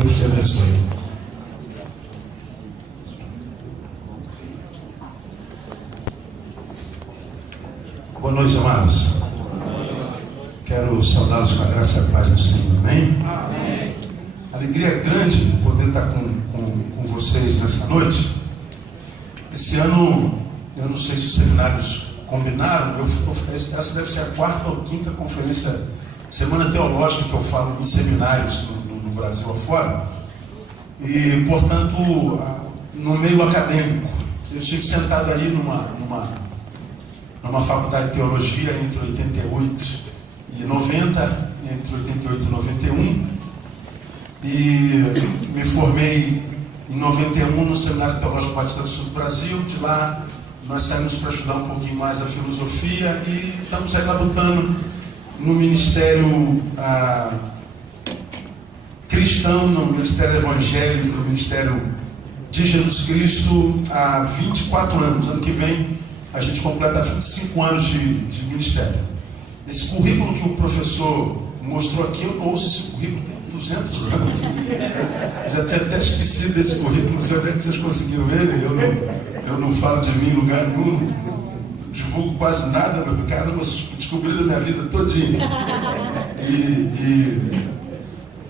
Deus te abençoe. Boa noite, amados. Quero saudá-los com a graça e a paz do Senhor. Amém? Amém. Alegria grande poder estar com vocês nessa noite. Esse ano, eu não sei se os seminários combinaram, essa deve ser a 4ª ou 5ª conferência, semana teológica que eu falo em seminários no Brasil afora. E, portanto, no meio acadêmico, eu estive sentado aí numa faculdade de teologia entre 88 e 90, entre 88 e 91, e me formei em 91 no Seminário Teológico Batista do Sul do Brasil. De lá nós saímos para estudar um pouquinho mais a filosofia e estamos aí labutando no ministério cristão, no ministério evangélico, no ministério de Jesus Cristo há 24 anos. Ano que vem a gente completa 25 anos de ministério. Esse currículo que o professor mostrou aqui, eu não ouço esse currículo tem 200 anos. Já tinha até esquecido desse currículo, não sei onde é que vocês conseguiram ele. Eu não falo de mim em lugar nenhum, não divulgo quase nada, meu cara, mas descobri da minha vida todinha. E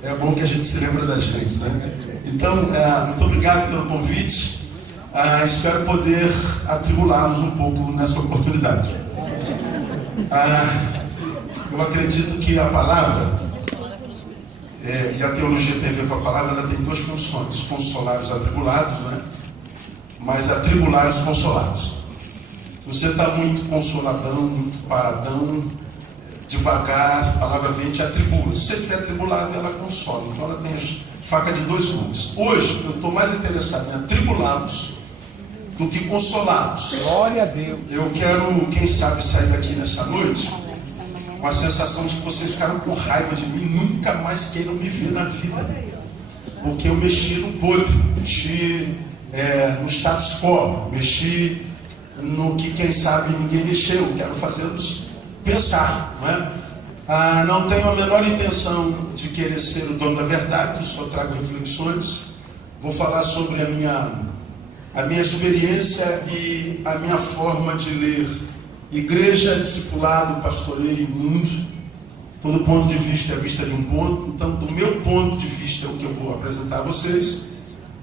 é bom que a gente se lembra da gente, né? Então, muito obrigado pelo convite. Espero poder atribulá-los um pouco nessa oportunidade. Eu acredito que a palavra, e a teologia tem a ver com a palavra, ela tem duas funções: consolar os atribulados, né? Mas atribular os consolados. Se você está muito consoladão, muito paradão, devagar, a palavra vem e te atribula. Se você estiver atribulado, ela consola. Então ela tem faca de dois gumes. Hoje eu estou mais interessado em atribulá-los do que consolá-los. Glória a Deus. Eu quero, quem sabe, sair daqui nessa noite com a sensação de que vocês ficaram com raiva de mim, nunca mais queiram me ver na vida, porque eu mexi no podre, mexi no status quo, mexi no que, quem sabe, ninguém mexeu. Quero fazê-los pensar, não é? Não tenho a menor intenção de querer ser o dono da verdade, só trago reflexões. Vou falar sobre a minha experiência e a minha forma de ler igreja, discipulado, pastoreio e mundo. Todo ponto de vista é a vista de um ponto. Então, do meu ponto de vista é o que eu vou apresentar a vocês.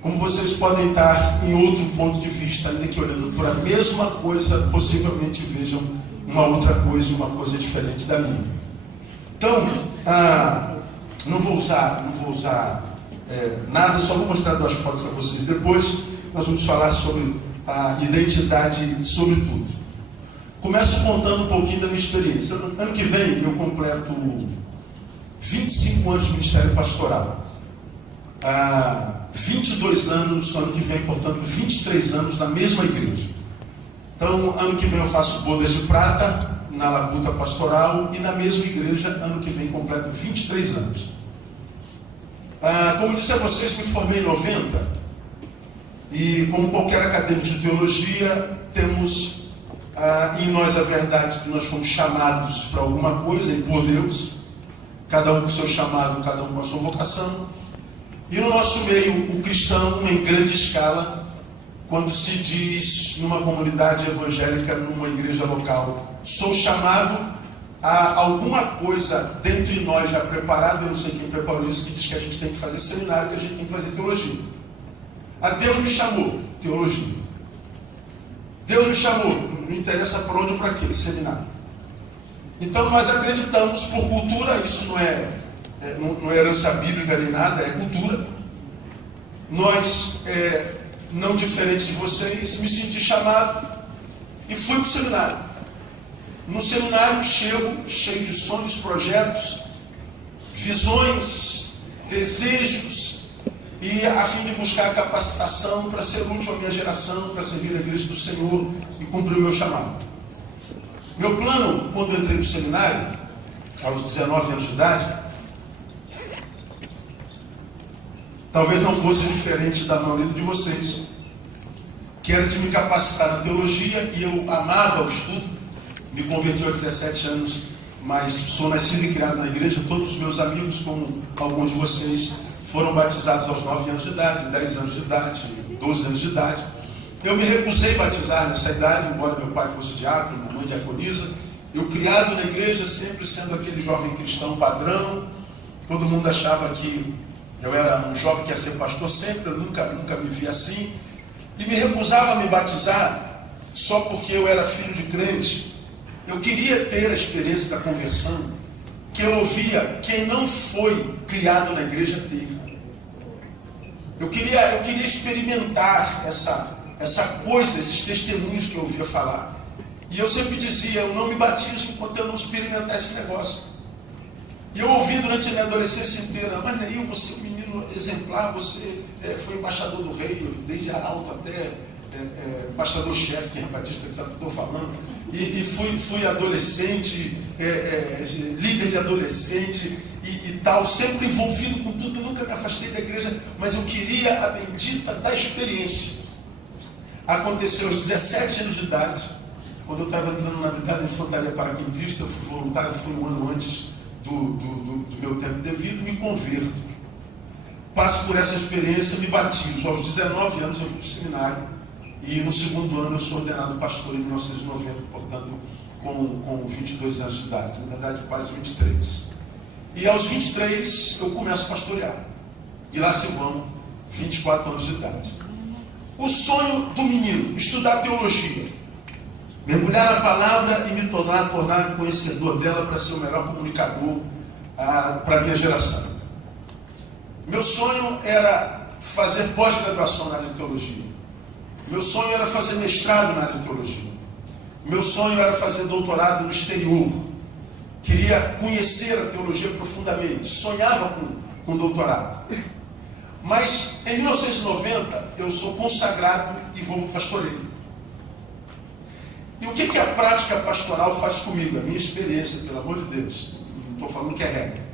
Como vocês podem estar em outro ponto de vista, ainda que olhando para a mesma coisa, possivelmente vejam uma outra coisa, uma coisa diferente da minha. Então, não vou usar nada, só vou mostrar duas fotos a vocês. Depois nós vamos falar sobre a identidade sobre tudo. Começo contando um pouquinho da minha experiência. Ano que vem eu completo 25 anos de ministério pastoral. 22 anos, ano que vem, portanto, 23 anos na mesma igreja. Então, ano que vem eu faço bodas de prata na labuta pastoral e na mesma igreja, ano que vem, completo 23 anos. Como disse a vocês, me formei em 90 e, como qualquer acadêmico de teologia, temos em nós a verdade que nós fomos chamados para alguma coisa e por Deus, cada um com o seu chamado, cada um com a sua vocação. E no nosso meio, o cristão, em grande escala, quando se diz numa comunidade evangélica, numa igreja local, sou chamado a alguma coisa dentro de nós já preparada, eu não sei quem preparou isso, que diz que a gente tem que fazer seminário, que a gente tem que fazer teologia. A Deus me chamou, teologia. Deus me chamou, não interessa por onde ou para quê, seminário. Então nós acreditamos por cultura, isso não é herança bíblica nem nada, é cultura. Nós, não diferente de vocês, me senti chamado e fui para o seminário. No seminário chego cheio de sonhos, projetos, visões, desejos, e a fim de buscar capacitação para ser útil à minha geração, para servir a igreja do Senhor e cumprir o meu chamado. Meu plano, quando eu entrei no seminário, aos 19 anos de idade, talvez não fosse diferente da maioria de vocês, que era de me capacitar na teologia, e eu amava o estudo. Me converti aos 17 anos, mas sou nascido e criado na igreja. Todos os meus amigos, como alguns de vocês, foram batizados aos 9 anos de idade, 10 anos de idade, 12 anos de idade. Eu me recusei a batizar nessa idade, embora meu pai fosse diácono, minha mãe diaconisa. Eu criado na igreja, sempre sendo aquele jovem cristão padrão. Todo mundo achava que eu era um jovem que ia ser pastor sempre, eu nunca me vi assim. E me recusava a me batizar só porque eu era filho de crente. Eu queria ter a experiência da conversão que eu ouvia quem não foi criado na igreja teve. Eu queria experimentar essa coisa, esses testemunhos que eu ouvia falar. E eu sempre dizia, eu não me batizo enquanto eu não experimentar esse negócio. E eu ouvi durante a minha adolescência inteira, mas Neil, você é um menino exemplar, você foi embaixador do rei, desde arauto até embaixador-chefe, que é batista, que sabe o que eu estou falando. E fui adolescente, líder de adolescente e tal, sempre envolvido com tudo, nunca me afastei da igreja, mas eu queria a bendita da experiência. Aconteceu aos 17 anos de idade, quando eu estava entrando na Brigada de Infantaria Paraquedista, eu fui voluntário, fui um ano antes do meu tempo devido, me converto. Passo por essa experiência, me batizo. Aos 19 anos eu fui para o seminário e no segundo ano eu sou ordenado pastor em 1990, portanto com 22 anos de idade, na verdade quase 23. E aos 23 eu começo a pastorear. E lá se vão 24 anos de idade. O sonho do menino, estudar teologia, mergulhar na palavra e me tornar conhecedor dela para ser o melhor comunicador para a minha geração. Meu sonho era fazer pós-graduação na área de teologia. Meu sonho era fazer mestrado na área de teologia. Meu sonho era fazer doutorado no exterior. Queria conhecer a teologia profundamente. Sonhava com doutorado. Mas em 1990 eu sou consagrado e vou para o pastoreio. E o que a prática pastoral faz comigo? A minha experiência, pelo amor de Deus. Não estou falando que é regra.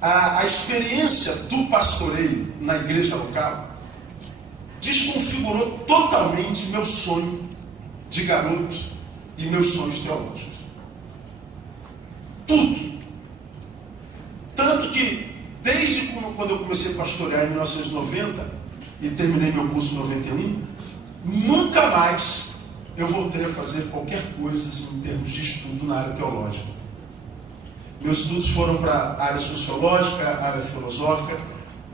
A experiência do pastoreio na igreja local desconfigurou totalmente meu sonho de garoto e meus sonhos teológicos. Tudo. Tanto que, desde quando eu comecei a pastorear em 1990 e terminei meu curso em 91, nunca mais eu voltei a fazer qualquer coisa em termos de estudo na área teológica. Meus estudos foram para a área sociológica, a área filosófica,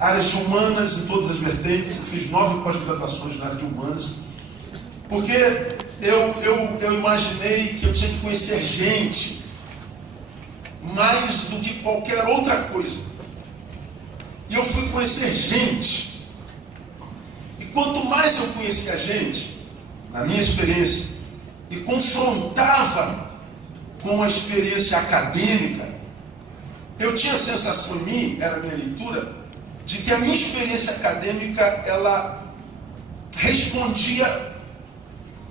áreas de humanas em todas as vertentes. Eu fiz 9 pós-graduações na área de humanas, porque eu imaginei que eu tinha que conhecer gente mais do que qualquer outra coisa. E eu fui conhecer gente. E quanto mais eu conhecia gente, na minha experiência, e confrontava com a experiência acadêmica, eu tinha a sensação em mim, era a minha leitura, de que a minha experiência acadêmica, ela respondia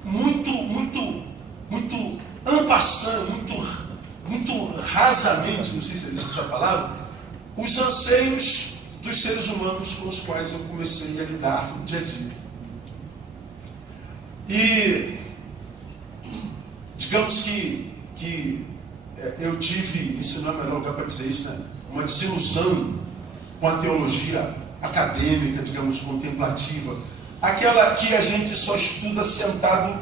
muito en passant, muito rasamente, não sei se existe essa palavra, os anseios dos seres humanos com os quais eu comecei a lidar no dia a dia. E digamos que eu tive, isso não é o melhor lugar para dizer isso, né? Uma desilusão com a teologia acadêmica, digamos, contemplativa, aquela que a gente só estuda sentado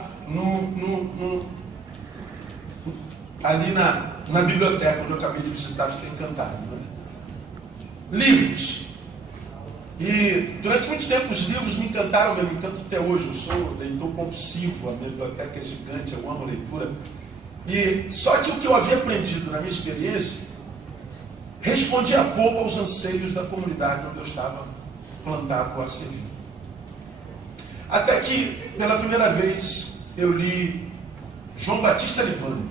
ali na biblioteca, onde eu acabei de visitar, fiquei encantado, né? Livros. E durante muito tempo os livros me encantaram, me encantam até hoje. Eu sou leitor compulsivo, a minha biblioteca é gigante, eu amo a leitura. E só que o que eu havia aprendido na minha experiência respondia pouco aos anseios da comunidade onde eu estava plantado a servir. Até que, pela primeira vez, eu li João Batista Libânio,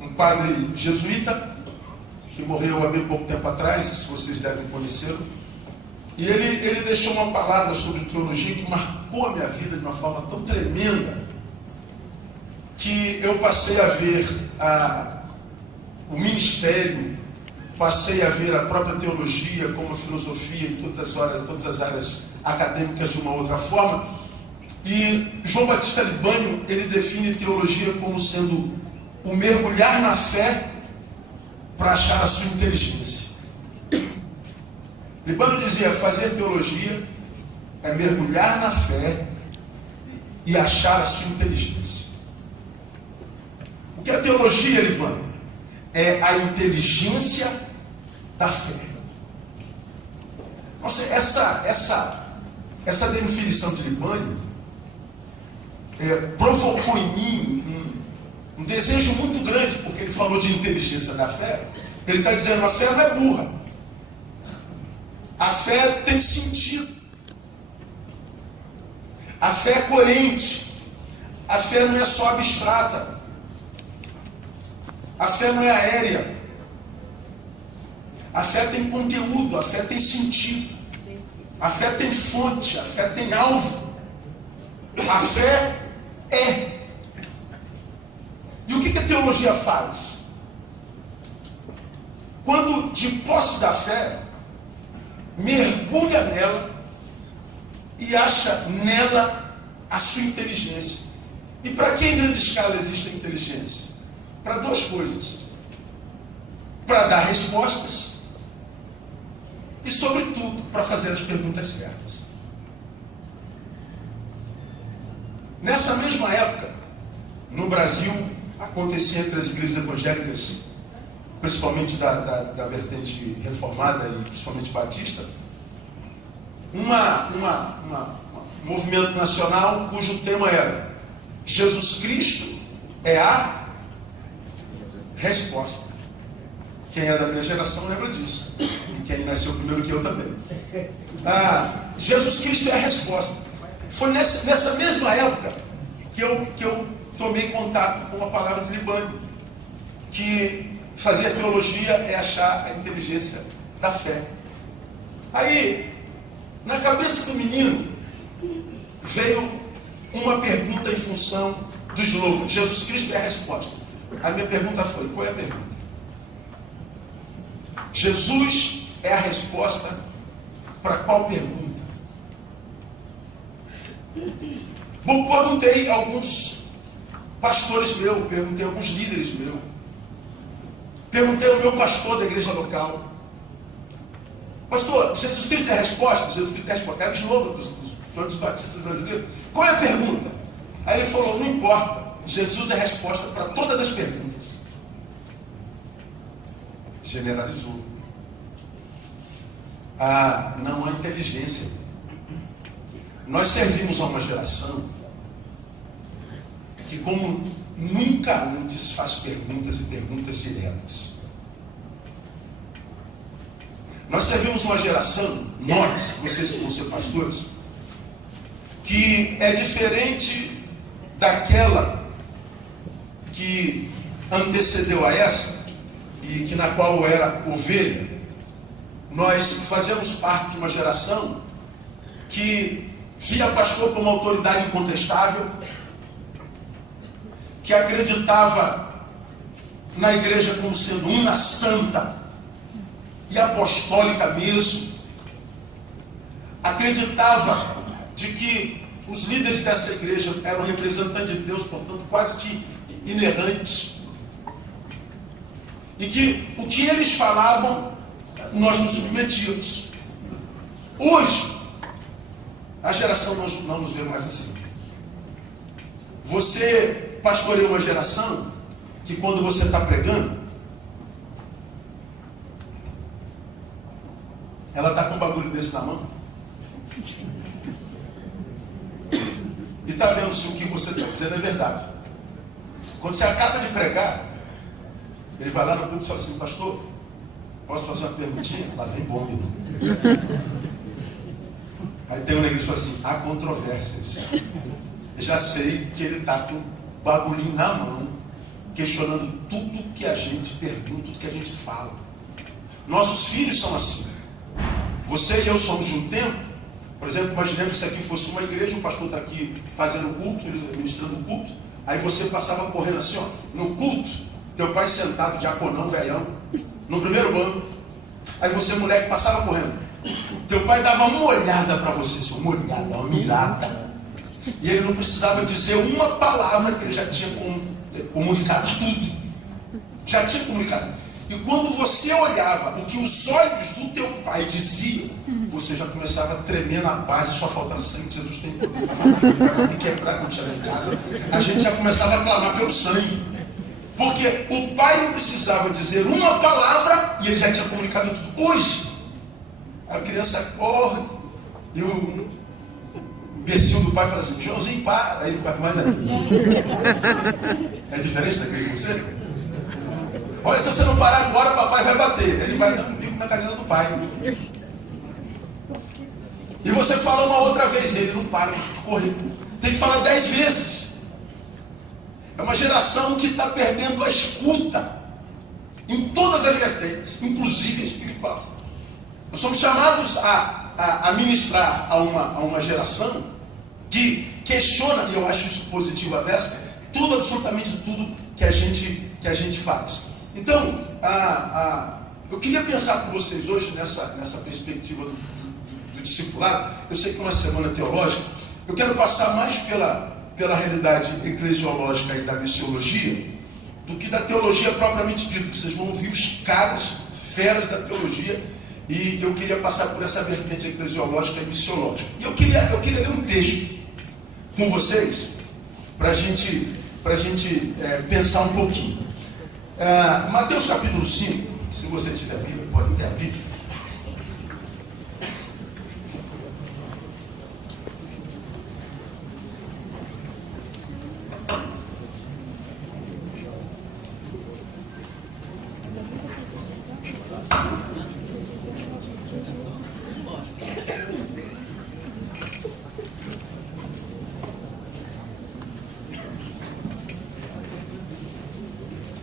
um padre jesuíta que morreu há bem pouco tempo atrás, se vocês devem conhecê-lo. E ele deixou uma palavra sobre teologia que marcou a minha vida de uma forma tão tremenda, que eu passei a ver o ministério, passei a ver a própria teologia como a filosofia e todas as áreas acadêmicas de uma outra forma. E João Batista Libânio, ele define teologia como sendo o mergulhar na fé para achar a sua inteligência. Libânio dizia: fazer teologia é mergulhar na fé e achar a sua inteligência. O que é teologia, Libânio? É a inteligência da fé. Nossa, essa definição de Libânio provocou em mim um desejo muito grande, porque ele falou de inteligência da fé. Ele está dizendo: a fé não é burra, a fé tem sentido, a fé é coerente, a fé não é só abstrata, a fé não é aérea, a fé tem conteúdo, a fé tem sentido, a fé tem fonte, a fé tem alvo, a fé é. E o que a teologia faz? Quando de posse da fé, mergulha nela e acha nela a sua inteligência. E para que em grande escala existe a inteligência? Para duas coisas: para dar respostas e, sobretudo, para fazer as perguntas certas. Nessa mesma época, no Brasil, acontecia entre as igrejas evangélicas, principalmente da vertente reformada e principalmente batista, um movimento nacional cujo tema era: Jesus Cristo é a resposta. Quem é da minha geração lembra disso. E quem nasceu primeiro que eu também. Jesus Cristo é a resposta. Foi nessa mesma época que eu tomei contato com a palavra de Libânio, que fazer teologia é achar a inteligência da fé. Aí, na cabeça do menino, veio uma pergunta em função do slogan: Jesus Cristo é a resposta. A minha pergunta foi: qual é a pergunta? Jesus é a resposta para qual pergunta? Bom, perguntei a alguns pastores meus, perguntei a alguns líderes meus, perguntei ao meu pastor da igreja local: pastor, Jesus Cristo é a resposta? Jesus Cristo é a resposta. É o slogan dos batistas brasileiros. Qual é a pergunta? Aí ele falou: não importa, Jesus é a resposta para todas as perguntas. Generalizou. Não há inteligência. Nós servimos a uma geração que, como nunca antes, faz perguntas e perguntas diretas. Nós servimos uma geração, nós, vocês que vão ser pastores, que é diferente daquela que antecedeu a essa, e que na qual eu era ovelha. Nós fazemos parte de uma geração que via pastor como autoridade incontestável, que acreditava na igreja como sendo uma santa e apostólica mesmo, acreditava de que os líderes dessa igreja eram representantes de Deus, portanto quase que inerrantes, e que o que eles falavam nós nos submetíamos. Hoje a geração não nos vê mais assim. Você pastoreia uma geração que, quando você está pregando, ela está com um bagulho desse na mão e está vendo se o que você está dizendo é verdade. Quando você acaba de pregar, ele vai lá no púlpito e fala assim: pastor, posso fazer uma perguntinha? Lá vem bomba. Aí tem um negócio que fala assim: há controvérsias. Eu já sei que ele está com um bagulhinho na mão, questionando tudo que a gente pergunta, tudo que a gente fala. Nossos filhos são assim. Você e eu somos de um tempo, por exemplo, imaginemos que isso aqui fosse uma igreja, o pastor está aqui fazendo o culto, ele ministrando o culto, aí você passava correndo assim, ó, no culto, teu pai sentado, diaconão, velhão, no primeiro banco, aí você, moleque, passava correndo, teu pai dava uma olhada para você, assim, uma olhada, uma mirada, e ele não precisava dizer uma palavra, que ele já tinha comunicado tudo, já tinha comunicado. E quando você olhava o que os olhos do teu pai diziam, você já começava a tremer na base, só faltava sangue, Jesus tem poder para me quebrar quando chegar em casa. A gente já começava a clamar pelo sangue. Porque o pai não precisava dizer uma palavra e ele já tinha comunicado tudo. Hoje, a criança corre e o imbecil do pai fala assim: Joãozinho, para. Aí ele vai mais ali. É diferente daquele que você? Olha, se você não parar agora, o papai vai bater. Ele vai dando um bico na canela do pai. E você fala uma outra vez, ele não para, ele fica correndo. Tem que falar 10 vezes. É uma geração que está perdendo a escuta em todas as vertentes, inclusive espiritual. Nós somos chamados a ministrar a uma geração que questiona, e eu acho isso positivo a dessa, tudo, absolutamente tudo que a gente faz. Então, eu queria pensar com vocês hoje nessa perspectiva do discipulado. Eu sei que é uma semana teológica. Eu quero passar mais pela realidade eclesiológica e da missiologia do que da teologia propriamente dita. Vocês vão ouvir os caras, feras da teologia, e eu queria passar por essa vertente eclesiológica e missiológica. E eu queria ler um texto com vocês para a gente pensar um pouquinho. Mateus capítulo 5, se você tiver a Bíblia, pode ter a Bíblia.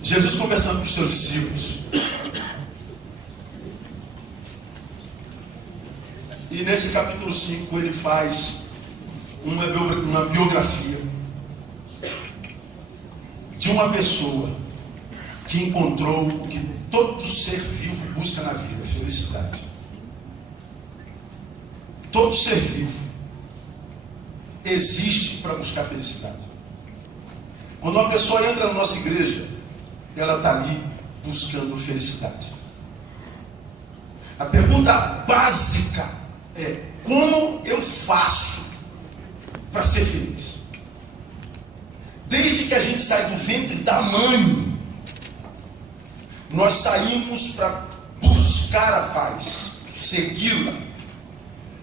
Jesus conversando com os seus discípulos. E nesse capítulo 5 ele faz uma biografia de uma pessoa que encontrou o que todo ser vivo busca na vida: felicidade. Todo ser vivo existe para buscar felicidade. Quando uma pessoa entra na nossa igreja, ela está ali buscando felicidade. A pergunta básica é: como eu faço para ser feliz? Desde que a gente sai do ventre da mãe, nós saímos para buscar a paz, segui-la,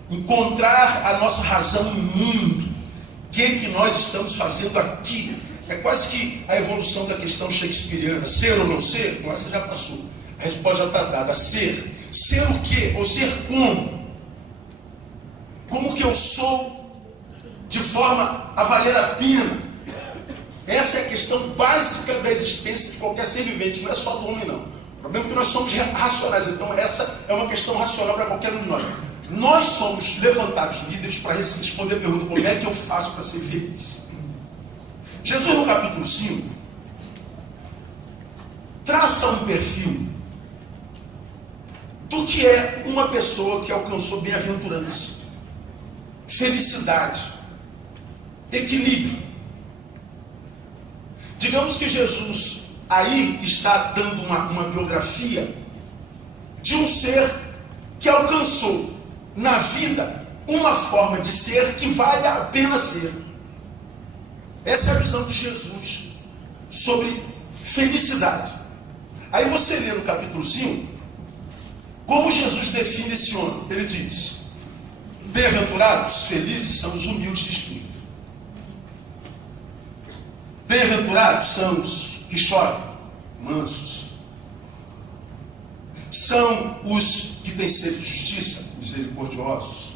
encontrar a nossa razão no mundo. O que nós estamos fazendo aqui? É quase que a evolução da questão shakespeariana. Ser ou não ser? Não, essa já passou. A resposta já está dada. Ser. Ser o quê? Ou ser como? Como que eu sou de forma a valer a pena? Essa é a questão básica da existência de qualquer ser vivente. Não é só do homem, não. O problema é que nós somos racionais. Então essa é uma questão racional para qualquer um de nós. Nós somos levantados líderes para responder a pergunta: como é que eu faço para ser feliz? Jesus, no capítulo 5, traça um perfil do que é uma pessoa que alcançou bem-aventurança, felicidade, equilíbrio. Digamos que Jesus aí está dando uma biografia de um ser que alcançou na vida uma forma de ser que vale a pena ser. Essa é a visão de Jesus sobre felicidade. Aí você lê no capítulo 5 como Jesus define esse homem. Ele diz: bem-aventurados, felizes são os humildes de espírito. Bem-aventurados são os que choram, mansos. São os que têm sede de justiça, misericordiosos.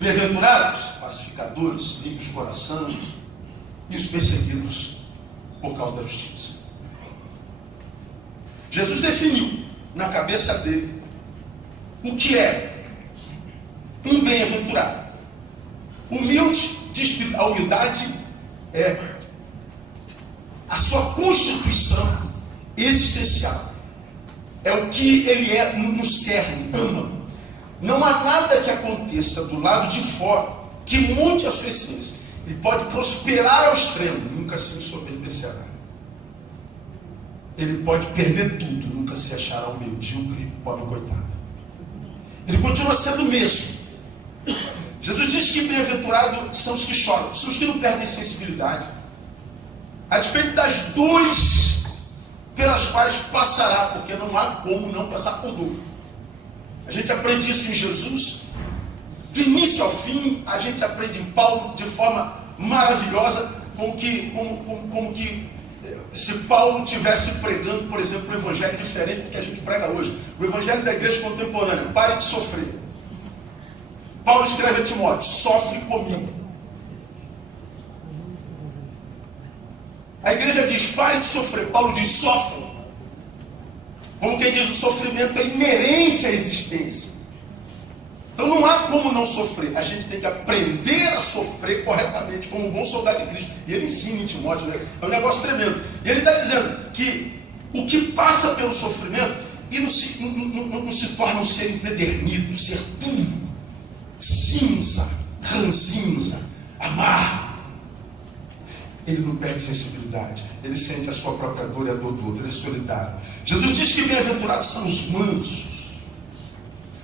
Bem-aventurados, pacificadores, limpos de coração, e os perseguidos por causa da justiça. Jesus definiu na cabeça dele o que é um bem-aventurado. Humilde de espírito. A humildade é a sua constituição existencial. É o que ele é no cerne, âmago. Não há nada que aconteça do lado de fora que mude a sua essência. Ele pode prosperar ao extremo, nunca se ensoberbecerá. ele pode perder tudo, nunca se achará um medíocre, pobre coitado. Ele continua sendo o mesmo. Jesus diz que bem-aventurados são os que choram, são os que não perdem sensibilidade, a despeito das dores pelas quais passará, porque não há como não passar por dor. A gente aprende isso em Jesus, do início ao fim. A gente aprende em Paulo de forma maravilhosa, como que se Paulo estivesse pregando, por exemplo, um evangelho diferente do que a gente prega hoje. O evangelho da igreja contemporânea: pare de sofrer. Paulo escreve a Timóteo: sofre comigo. A igreja diz: pare de sofrer. Paulo diz: sofre. Como quem diz, o sofrimento é inerente à existência. Então não há como não sofrer. A gente tem que aprender a sofrer corretamente, como um bom soldado de Cristo. E ele ensina em Timóteo, né? É um negócio tremendo. E ele está dizendo que o que passa pelo sofrimento e não se torna um ser empedernido, um ser duro, cinza, ranzinza, amargo. Ele não perde sensibilidade. Ele sente a sua própria dor e a dor do outro. Ele é solidário. Jesus diz que bem-aventurados são os mansos.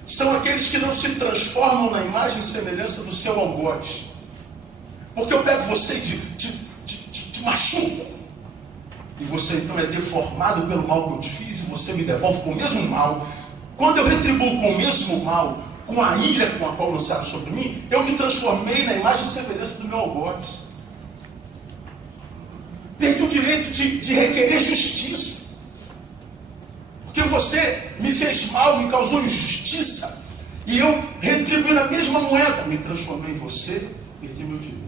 São aqueles que não se transformam na imagem e semelhança do seu algoz. Porque eu pego você e te machuco. E você então é deformado pelo mal que eu te fiz, e você me devolve com o mesmo mal. Quando eu retribuo com o mesmo mal, com a ira com a qual lançaram sobre mim, eu me transformei na imagem e semelhança do meu algoz. Perdi o direito de requerer justiça. Porque você me fez mal, me causou injustiça, e eu retribuí na mesma moeda. Me transformei em você, perdi meu direito.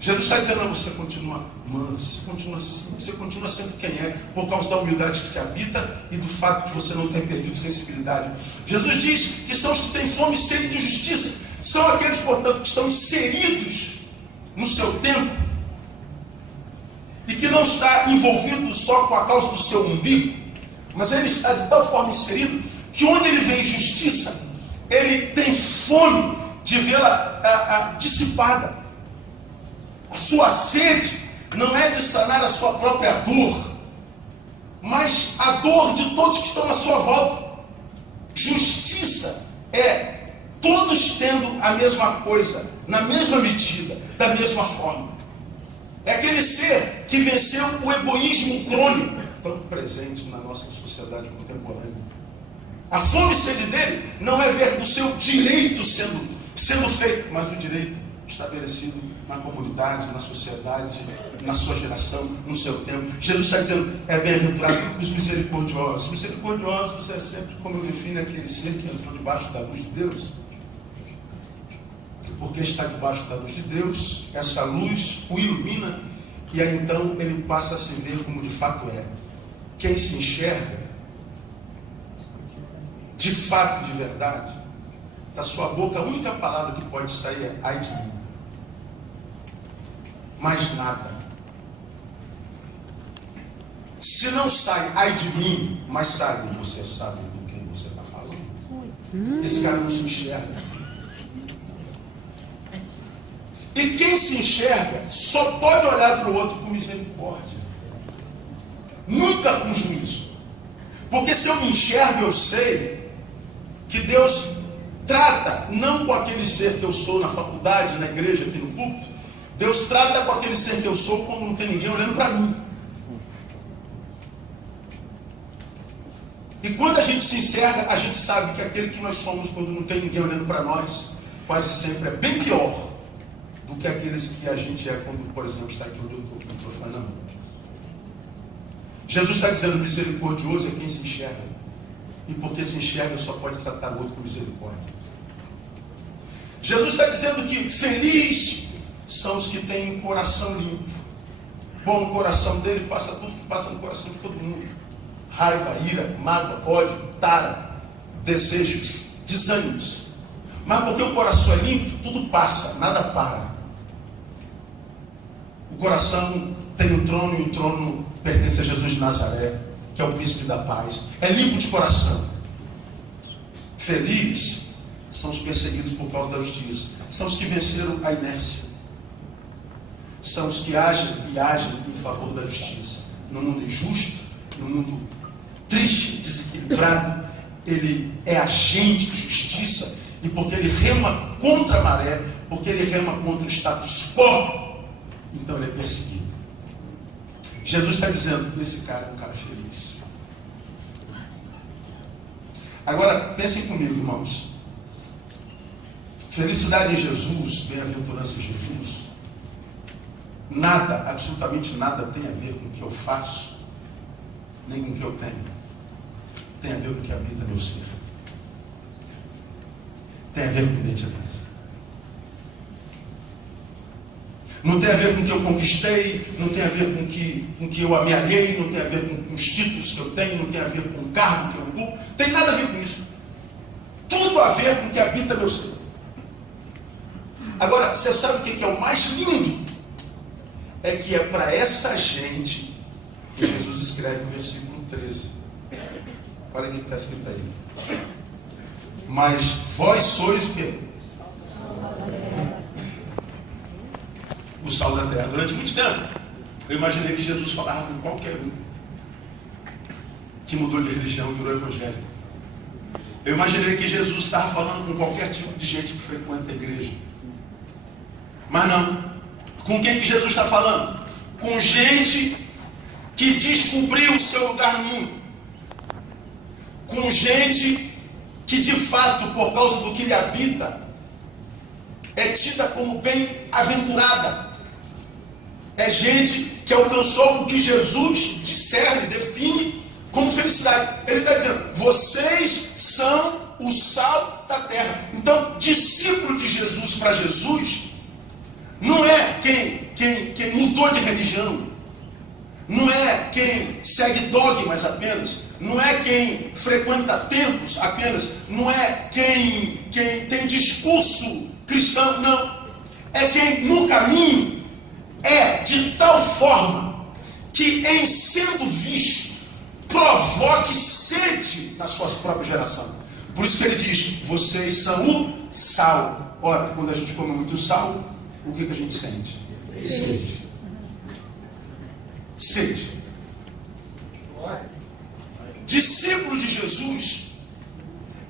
Jesus está dizendo: você continua manso, você continua assim, você continua sendo quem é, por causa da humildade que te habita e do fato de você não ter perdido sensibilidade. Jesus diz que são os que têm fome e sede de justiça. São aqueles, portanto, que estão inseridos no seu tempo e que não está envolvido só com a causa do seu umbigo, mas ele está de tal forma inserido que onde ele vê injustiça, ele tem fome de vê-la dissipada. A sua sede não é de sanar a sua própria dor, mas a dor de todos que estão à sua volta. Justiça é todos tendo a mesma coisa, na mesma medida, da mesma forma. É aquele ser que venceu o egoísmo crônico, tão presente na nossa sociedade contemporânea. A fome e sede dele não é ver do seu direito sendo feito, mas o direito estabelecido na comunidade, na sociedade, na sua geração, no seu tempo. Jesus está dizendo: é bem-aventurado os misericordiosos. Misericordiosos é sempre, como eu defino, aquele ser que entrou debaixo da luz de Deus. Porque está debaixo da luz de Deus, essa luz o ilumina, e aí então ele passa a se ver como de fato é. Quem se enxerga, de fato, de verdade, da sua boca, a única palavra que pode sair é: ai de mim. Mais nada. Se não sai ai de mim, mas sabe, você sabe do que você está falando. Esse cara não se enxerga. E quem se enxerga só pode olhar para o outro com misericórdia, nunca com juízo. Porque se eu me enxergo, eu sei que Deus trata não com aquele ser que eu sou na faculdade, na igreja, aqui no púlpito. Deus trata com aquele ser que eu sou como não tem ninguém olhando para mim. E quando a gente se enxerga, a gente sabe que aquele que nós somos quando não tem ninguém olhando para nós, quase sempre é bem pior do que aqueles que a gente é quando, por exemplo, está aqui onde eu estou com o microfone na mão. Jesus está dizendo: misericordioso é quem se enxerga. E porque se enxerga, só pode tratar o outro com misericórdia. Jesus está dizendo que feliz são os que têm coração limpo. Bom, no coração dele passa tudo que passa no coração de todo mundo: raiva, ira, mágoa, ódio, tara, desejos, desânimos. Mas porque o coração é limpo, tudo passa, nada para. O coração tem um trono, e o trono pertence a Jesus de Nazaré, que é o príncipe da paz. É limpo de coração. Felizes são os perseguidos por causa da justiça. São os que venceram a inércia. São os que agem em favor da justiça. No mundo injusto, num mundo triste, desequilibrado, ele é agente de justiça, e porque ele rema contra a maré, porque ele rema contra o status quo, então ele é perseguido. Jesus está dizendo que esse cara é um cara feliz. Agora, pensem comigo, irmãos. Felicidade em Jesus, bem-aventurança em Jesus, nada, absolutamente nada tem a ver com o que eu faço, nem com o que eu tenho. Tem a ver com o que habita meu ser. Tem a ver com identidade. Não tem a ver com o que eu conquistei, não tem a ver com o que eu amealhei, não tem a ver com os títulos que eu tenho, não tem a ver com o cargo que eu ocupo, tem nada a ver com isso. Tudo a ver com o que habita meu ser. Agora, você sabe o que é o mais lindo? É que é para essa gente que Jesus escreve no versículo 13. Olha o que está escrito aí. Mas vós sois o quê? O sal da terra. Durante muito tempo, eu imaginei que Jesus falava com qualquer um que mudou de religião e virou evangélico. Eu imaginei que Jesus estava falando com qualquer tipo de gente que frequenta a igreja. Mas não. Com quem que Jesus está falando? Com gente que descobriu o seu lugar no mundo. Com gente que de fato, por causa do que lhe habita, é tida como bem-aventurada. É gente que alcançou o que Jesus discerne, define como felicidade. Ele está dizendo, vocês são o sal da terra. Então, discípulo de Jesus para Jesus, não é quem mudou de religião, não é quem segue dogmas apenas, não é quem frequenta templos apenas, não é quem tem discurso cristão, não. É quem no caminho é de tal forma que, em sendo visto, provoque sede na sua própria geração. Por isso que ele diz, vocês são o sal. Ora, quando a gente come muito sal, o que a gente sente? Sede. Sede. Discípulo de Jesus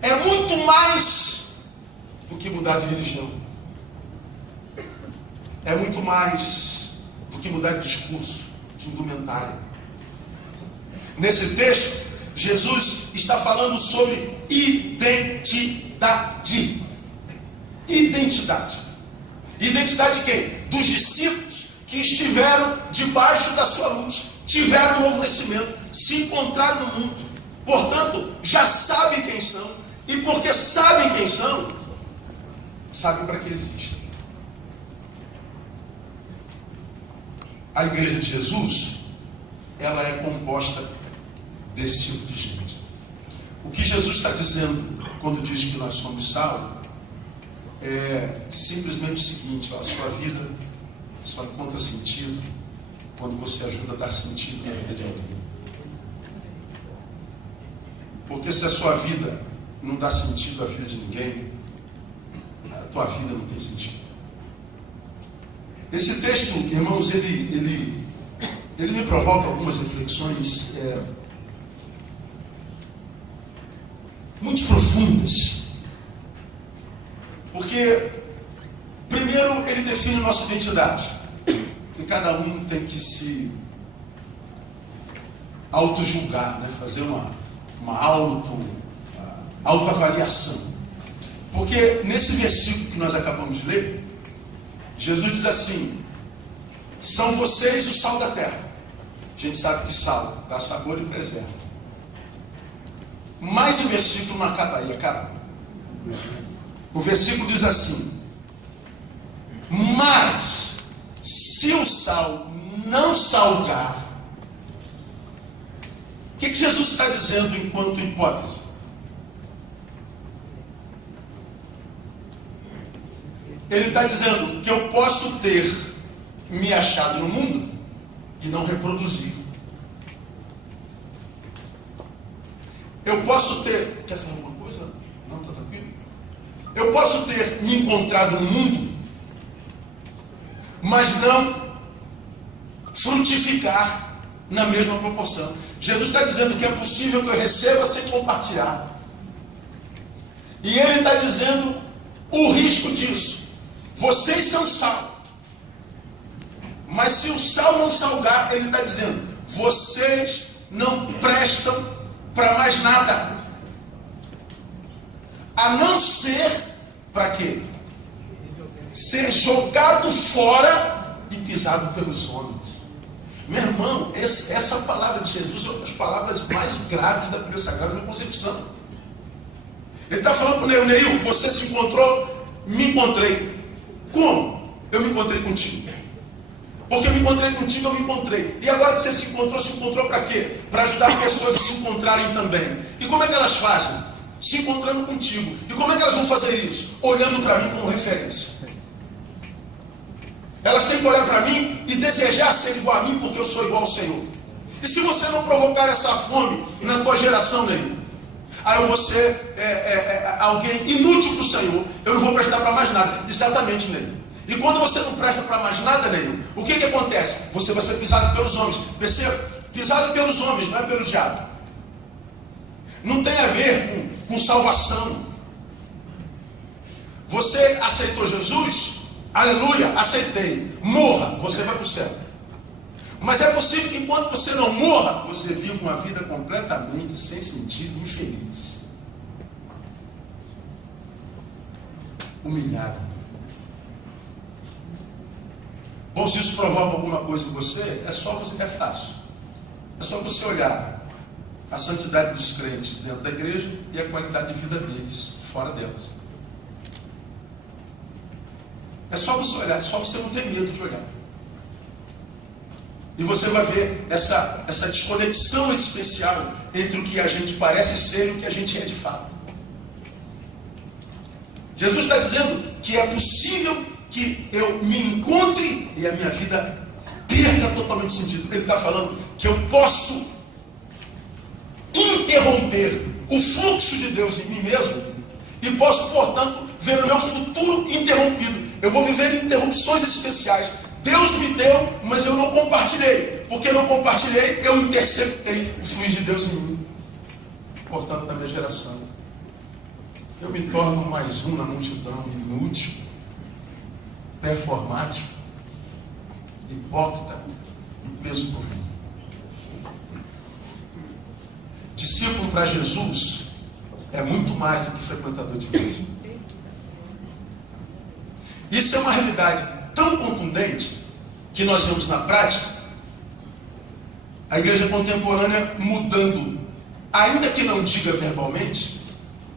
é muito mais do que mudar de religião. É muito mais do que mudar de discurso, de indumentária. Nesse texto, Jesus está falando sobre identidade. Identidade. Identidade de quem? Dos discípulos que estiveram debaixo da sua luz, tiveram um novo nascimento, se encontraram no mundo, portanto, já sabem quem são, e porque sabem quem são, sabem para que existem. A igreja de Jesus, ela é composta desse tipo de gente. O que Jesus está dizendo quando diz que nós somos sal é simplesmente o seguinte: a sua vida só encontra sentido quando você ajuda a dar sentido na vida de alguém. Porque se a sua vida não dá sentido à vida de ninguém, a tua vida não tem sentido. Esse texto, irmãos, ele me provoca algumas reflexões muito profundas. Porque, primeiro, ele define nossa identidade. E cada um tem que se auto-julgar, né? Fazer uma autoavaliação. Porque nesse versículo que nós acabamos de ler, Jesus diz assim: são vocês o sal da terra. A gente sabe que sal dá sabor e preserva. Mas o versículo não acaba aí, acaba. O versículo diz assim: mas se o sal não salgar, o que Jesus está dizendo enquanto hipótese? Ele está dizendo que eu posso ter me achado no mundo e não reproduzido. Eu posso ter... Quer falar alguma coisa? Não, está tranquilo? Eu posso ter me encontrado no mundo, mas não frutificar na mesma proporção. Jesus está dizendo que é possível que eu receba sem compartilhar. E ele está dizendo o risco disso. Vocês são sal. Mas se o sal não salgar, ele está dizendo, vocês não prestam para mais nada. A não ser, para quê? Ser jogado fora e pisado pelos homens. Meu irmão, essa palavra de Jesus é uma das palavras mais graves da Bíblia Sagrada na concepção. Ele está falando para o Neil, você se encontrou, me encontrei. Como? Eu me encontrei contigo. Porque eu me encontrei contigo, eu me encontrei. E agora que você se encontrou para quê? Para ajudar pessoas a se encontrarem também. E como é que elas fazem? Se encontrando contigo. E como é que elas vão fazer isso? Olhando para mim como referência. Elas têm que olhar para mim e desejar ser igual a mim, porque eu sou igual ao Senhor. E se você não provocar essa fome na tua geração, Neil, aí eu vou ser alguém inútil para o Senhor, eu não vou prestar para mais nada. Exatamente, Neil. E quando você não presta para mais nada, Neil, o que acontece? Você vai ser pisado pelos homens. Perceba? Pisado pelos homens, não é pelo diabo. Não tem a ver com salvação. Você aceitou Jesus? Aleluia, aceitei. Morra, você vai para o céu. Mas é possível que enquanto você não morra, você viva uma vida completamente sem sentido, infeliz. Humilhado. Bom, se isso provoca alguma coisa em você, é fácil. É só você olhar a santidade dos crentes dentro da igreja e a qualidade de vida deles, fora delas. É só você olhar, é só você não ter medo de olhar. E você vai ver essa desconexão existencial entre o que a gente parece ser e o que a gente é de fato. Jesus está dizendo que é possível que eu me encontre e a minha vida perca totalmente sentido. Ele está falando que eu posso interromper o fluxo de Deus em mim mesmo e posso, portanto, ver o meu futuro interrompido. Eu vou viver interrupções existenciais. Deus me deu, mas eu não compartilhei. Porque não compartilhei, eu interceptei o fluir de Deus em mim. Portanto, na minha geração, eu me torno mais um na multidão, inútil, performático, hipócrita e peso por mim. Discípulo para Jesus é muito mais do que frequentador de igreja. Isso é uma realidade tão contundente que nós vemos na prática a igreja contemporânea mudando, ainda que não diga verbalmente,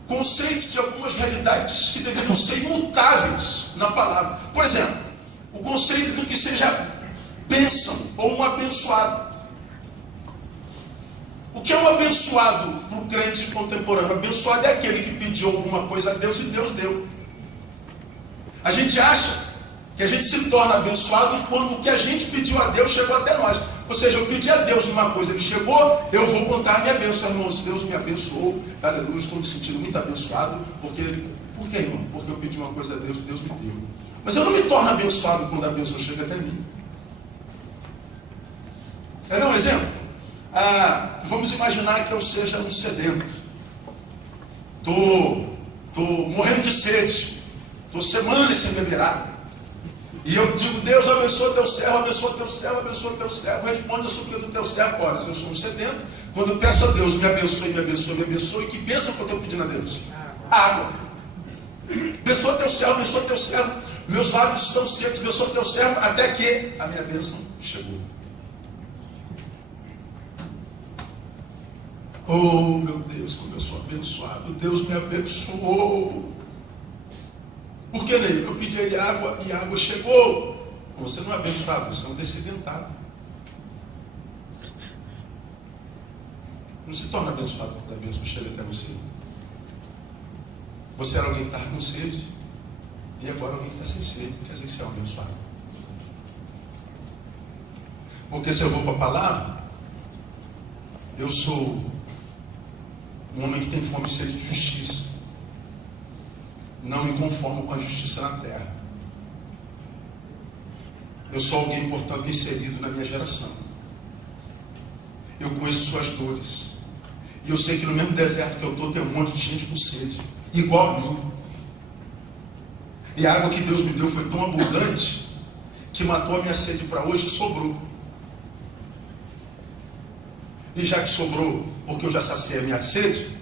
conceitos de algumas realidades que deveriam ser imutáveis na palavra. Por exemplo, o conceito do que seja bênção ou um abençoado. O que é um abençoado para o crente contemporâneo? Abençoado é aquele que pediu alguma coisa a Deus e Deus deu. A gente acha que a gente se torna abençoado quando o que a gente pediu a Deus chegou até nós. Ou seja, eu pedi a Deus uma coisa, ele chegou, eu vou contar a minha bênção, irmãos. Deus me abençoou, aleluia, estou me sentindo muito abençoado. Por quê, irmão? Porque eu pedi uma coisa a Deus e Deus me deu. Mas eu não me torno abençoado quando a bênção chega até mim. Quer ver um exemplo? Vamos imaginar que eu seja um sedento. Estou morrendo de sede. Estou semanas sem beber água. E eu digo, Deus abençoa teu servo, abençoa teu servo, abençoa teu servo. Responde a súplica do teu servo. Ora, se eu sou um sedento, quando eu peço a Deus, me abençoe, me abençoe, me abençoe, que bênção que eu estou pedindo a Deus? Água. Abençoa teu servo, abençoa teu servo. Meus lábios estão secos, abençoa teu servo, até que a minha bênção chegou. Oh, meu Deus, como eu sou abençoado. Deus me abençoou. Por que, Ney? Eu pedi a ele água e a água chegou. Você não é abençoado, você é um descedentado. Não se torna abençoado quando a bênção chega até você. Você era alguém que estava com sede e agora alguém que está sem sede. Quer dizer que você é um abençoado. Porque se eu vou para a palavra, eu sou um homem que tem fome e sede de justiça. Não me conformo com a justiça na terra. Eu sou alguém, portanto, inserido na minha geração. Eu conheço suas dores. E eu sei que no mesmo deserto que eu estou, tem um monte de gente com sede, igual a mim. E a água que Deus me deu foi tão abundante que matou a minha sede para hoje e sobrou. E já que sobrou, porque eu já saciei a minha sede,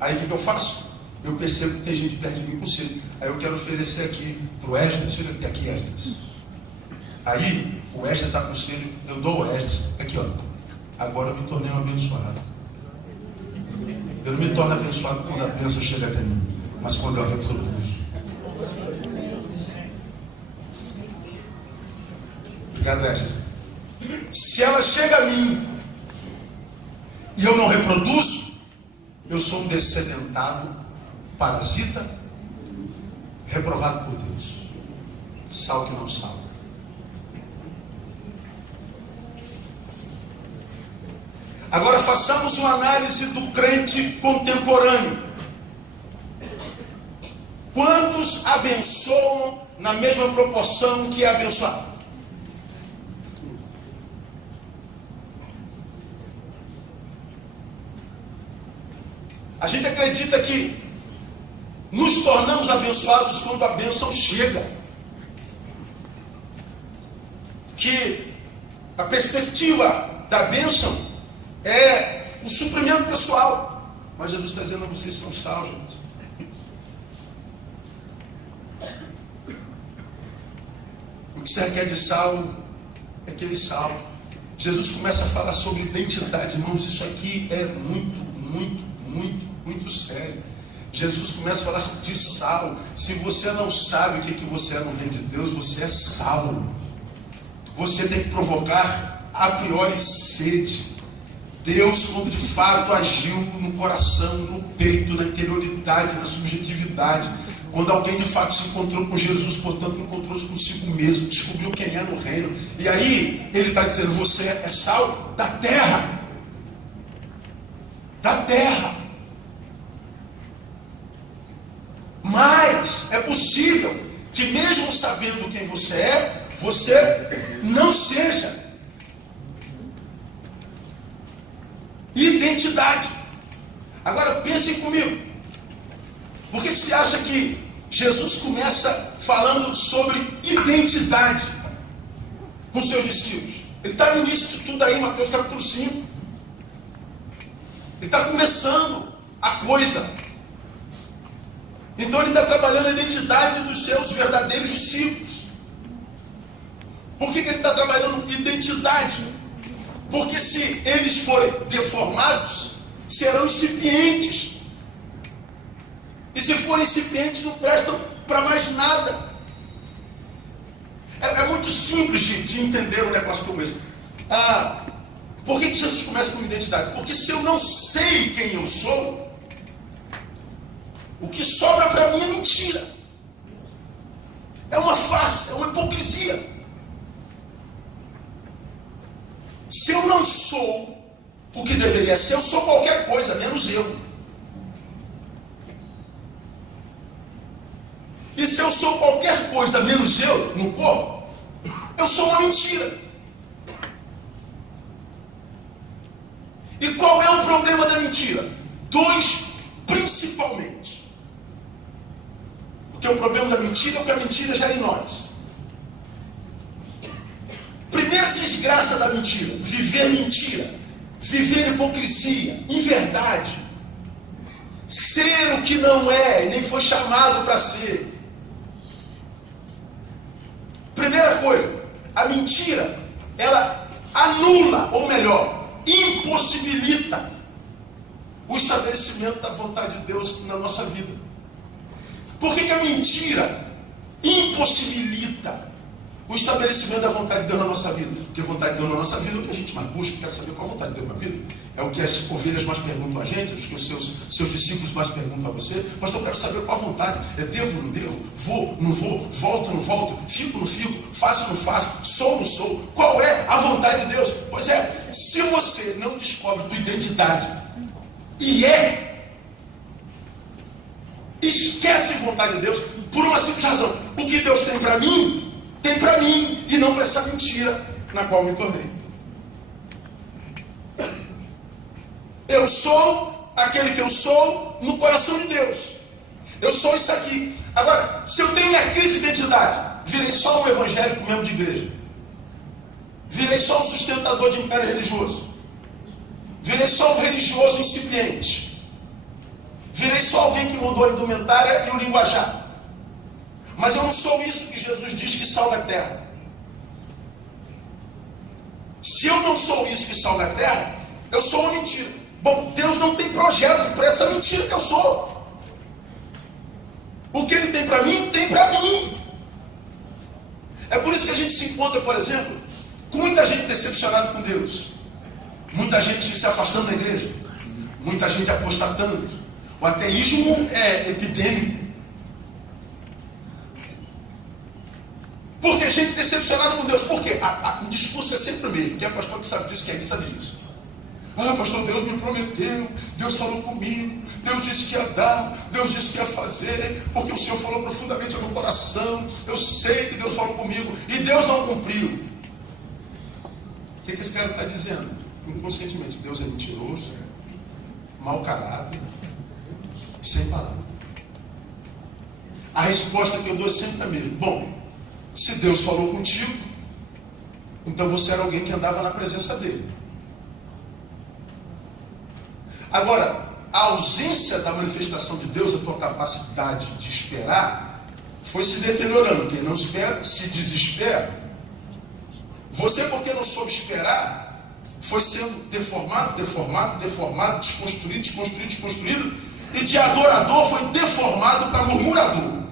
aí o que eu faço? Eu percebo que tem gente perto de mim com sede. Aí eu quero oferecer aqui para o Esdras. Chega até aqui, Esdras. Aí o Esdras está com sede, eu dou o Esdras. Aqui, ó. Agora eu me tornei um abençoado. Eu não me torno abençoado quando a bênção chega até mim, mas quando eu reproduzo. Obrigado, Esdras. Se ela chega a mim e eu não reproduzo, eu sou um descedentado, parasita, reprovado por Deus. Sal que não salva. Agora façamos uma análise do crente contemporâneo. Quantos abençoam na mesma proporção que é abençoado? A gente acredita que nos tornamos abençoados quando a bênção chega. Que a perspectiva da bênção é o suprimento pessoal. Mas Jesus está dizendo a vocês são sal, gente. O que se requer de sal é aquele sal. Jesus começa a falar sobre identidade. Irmãos, isso aqui é muito sério. Jesus começa a falar de sal. Se você não sabe o que você é no reino de Deus, você é sal. Você tem que provocar a priori sede. Deus, quando de fato agiu no coração, no peito, na interioridade, na subjetividade, quando alguém de fato se encontrou com Jesus, portanto encontrou-se consigo mesmo, descobriu quem é no reino, e aí ele está dizendo, você é sal da terra. Da terra. Mas é possível que mesmo sabendo quem você não seja. Identidade. Agora pensem comigo. Por que você acha que Jesus começa falando sobre identidade com seus discípulos? Ele está no início de tudo aí, Mateus capítulo 5. Ele está começando a coisa. Então ele está trabalhando a identidade dos seus verdadeiros discípulos. Por que ele está trabalhando identidade? Porque se eles forem deformados, serão incipientes. E se forem incipientes, não prestam para mais nada. É muito simples de entender um negócio como esse. Por que Jesus começa com identidade? Porque se eu não sei quem eu sou, o que sobra para mim é mentira. É uma farsa, é uma hipocrisia. Se eu não sou o que deveria ser, eu sou qualquer coisa, menos eu. E se eu sou qualquer coisa, menos eu, no corpo, eu sou uma mentira. E qual é o problema da mentira? Dois, principalmente. Porque o problema da mentira é o que a mentira gera em nós. Primeira desgraça da mentira, viver hipocrisia, inverdade, ser o que não é e nem foi chamado para ser. Primeira coisa, a mentira, ela anula, ou melhor, impossibilita o estabelecimento da vontade de Deus na nossa vida. Por que a mentira impossibilita o estabelecimento da vontade de Deus na nossa vida? Porque a vontade de Deus na nossa vida é o que a gente mais busca, quer saber qual a vontade de Deus na vida. É o que as ovelhas mais perguntam a gente, o que os seus discípulos mais perguntam a você. Mas eu quero saber qual a vontade. É devo, não devo? Vou, não vou? Volto, não volto? Fico, não fico? Faço, não faço? Sou, não sou? Qual é a vontade de Deus? Pois é, se você não descobre tua identidade e esquece a vontade de Deus, por uma simples razão. O que Deus tem para mim e não para essa mentira na qual me tornei. Eu sou aquele que eu sou no coração de Deus. Eu sou isso aqui. Agora, se eu tenho minha crise de identidade, virei só um evangélico membro de igreja. Virei só um sustentador de império religioso. Virei só um religioso incipiente. Virei só alguém que mudou a indumentária e o linguajar. Mas eu não sou isso que Jesus diz que salga a terra. Se eu não sou isso que salga a terra, eu sou uma mentira. Bom, Deus não tem projeto para essa mentira que eu sou. O que Ele tem para mim, tem para mim. É por isso que a gente se encontra, por exemplo, com muita gente decepcionada com Deus. Muita gente se afastando da igreja. Muita gente apostatando. O ateísmo é epidêmico. Porque gente decepcionada com Deus. Por quê? O discurso é sempre o mesmo. Quem é pastor que sabe disso, quem sabe disso. Ah, pastor, Deus me prometeu, Deus falou comigo, Deus disse que ia dar, Deus disse que ia fazer, porque o Senhor falou profundamente ao meu coração, eu sei que Deus falou comigo, e Deus não cumpriu. O que esse cara está dizendo? Inconscientemente, Deus é mentiroso, mau caráter, sem palavra. A resposta que eu dou é sempre a mesma. Bom, se Deus falou contigo, então você era alguém que andava na presença dele. Agora, a ausência da manifestação de Deus, a tua capacidade de esperar, foi se deteriorando. Quem não espera, se desespera. Você, porque não soube esperar, foi sendo deformado, desconstruído, e de adorador foi deformado para murmurador.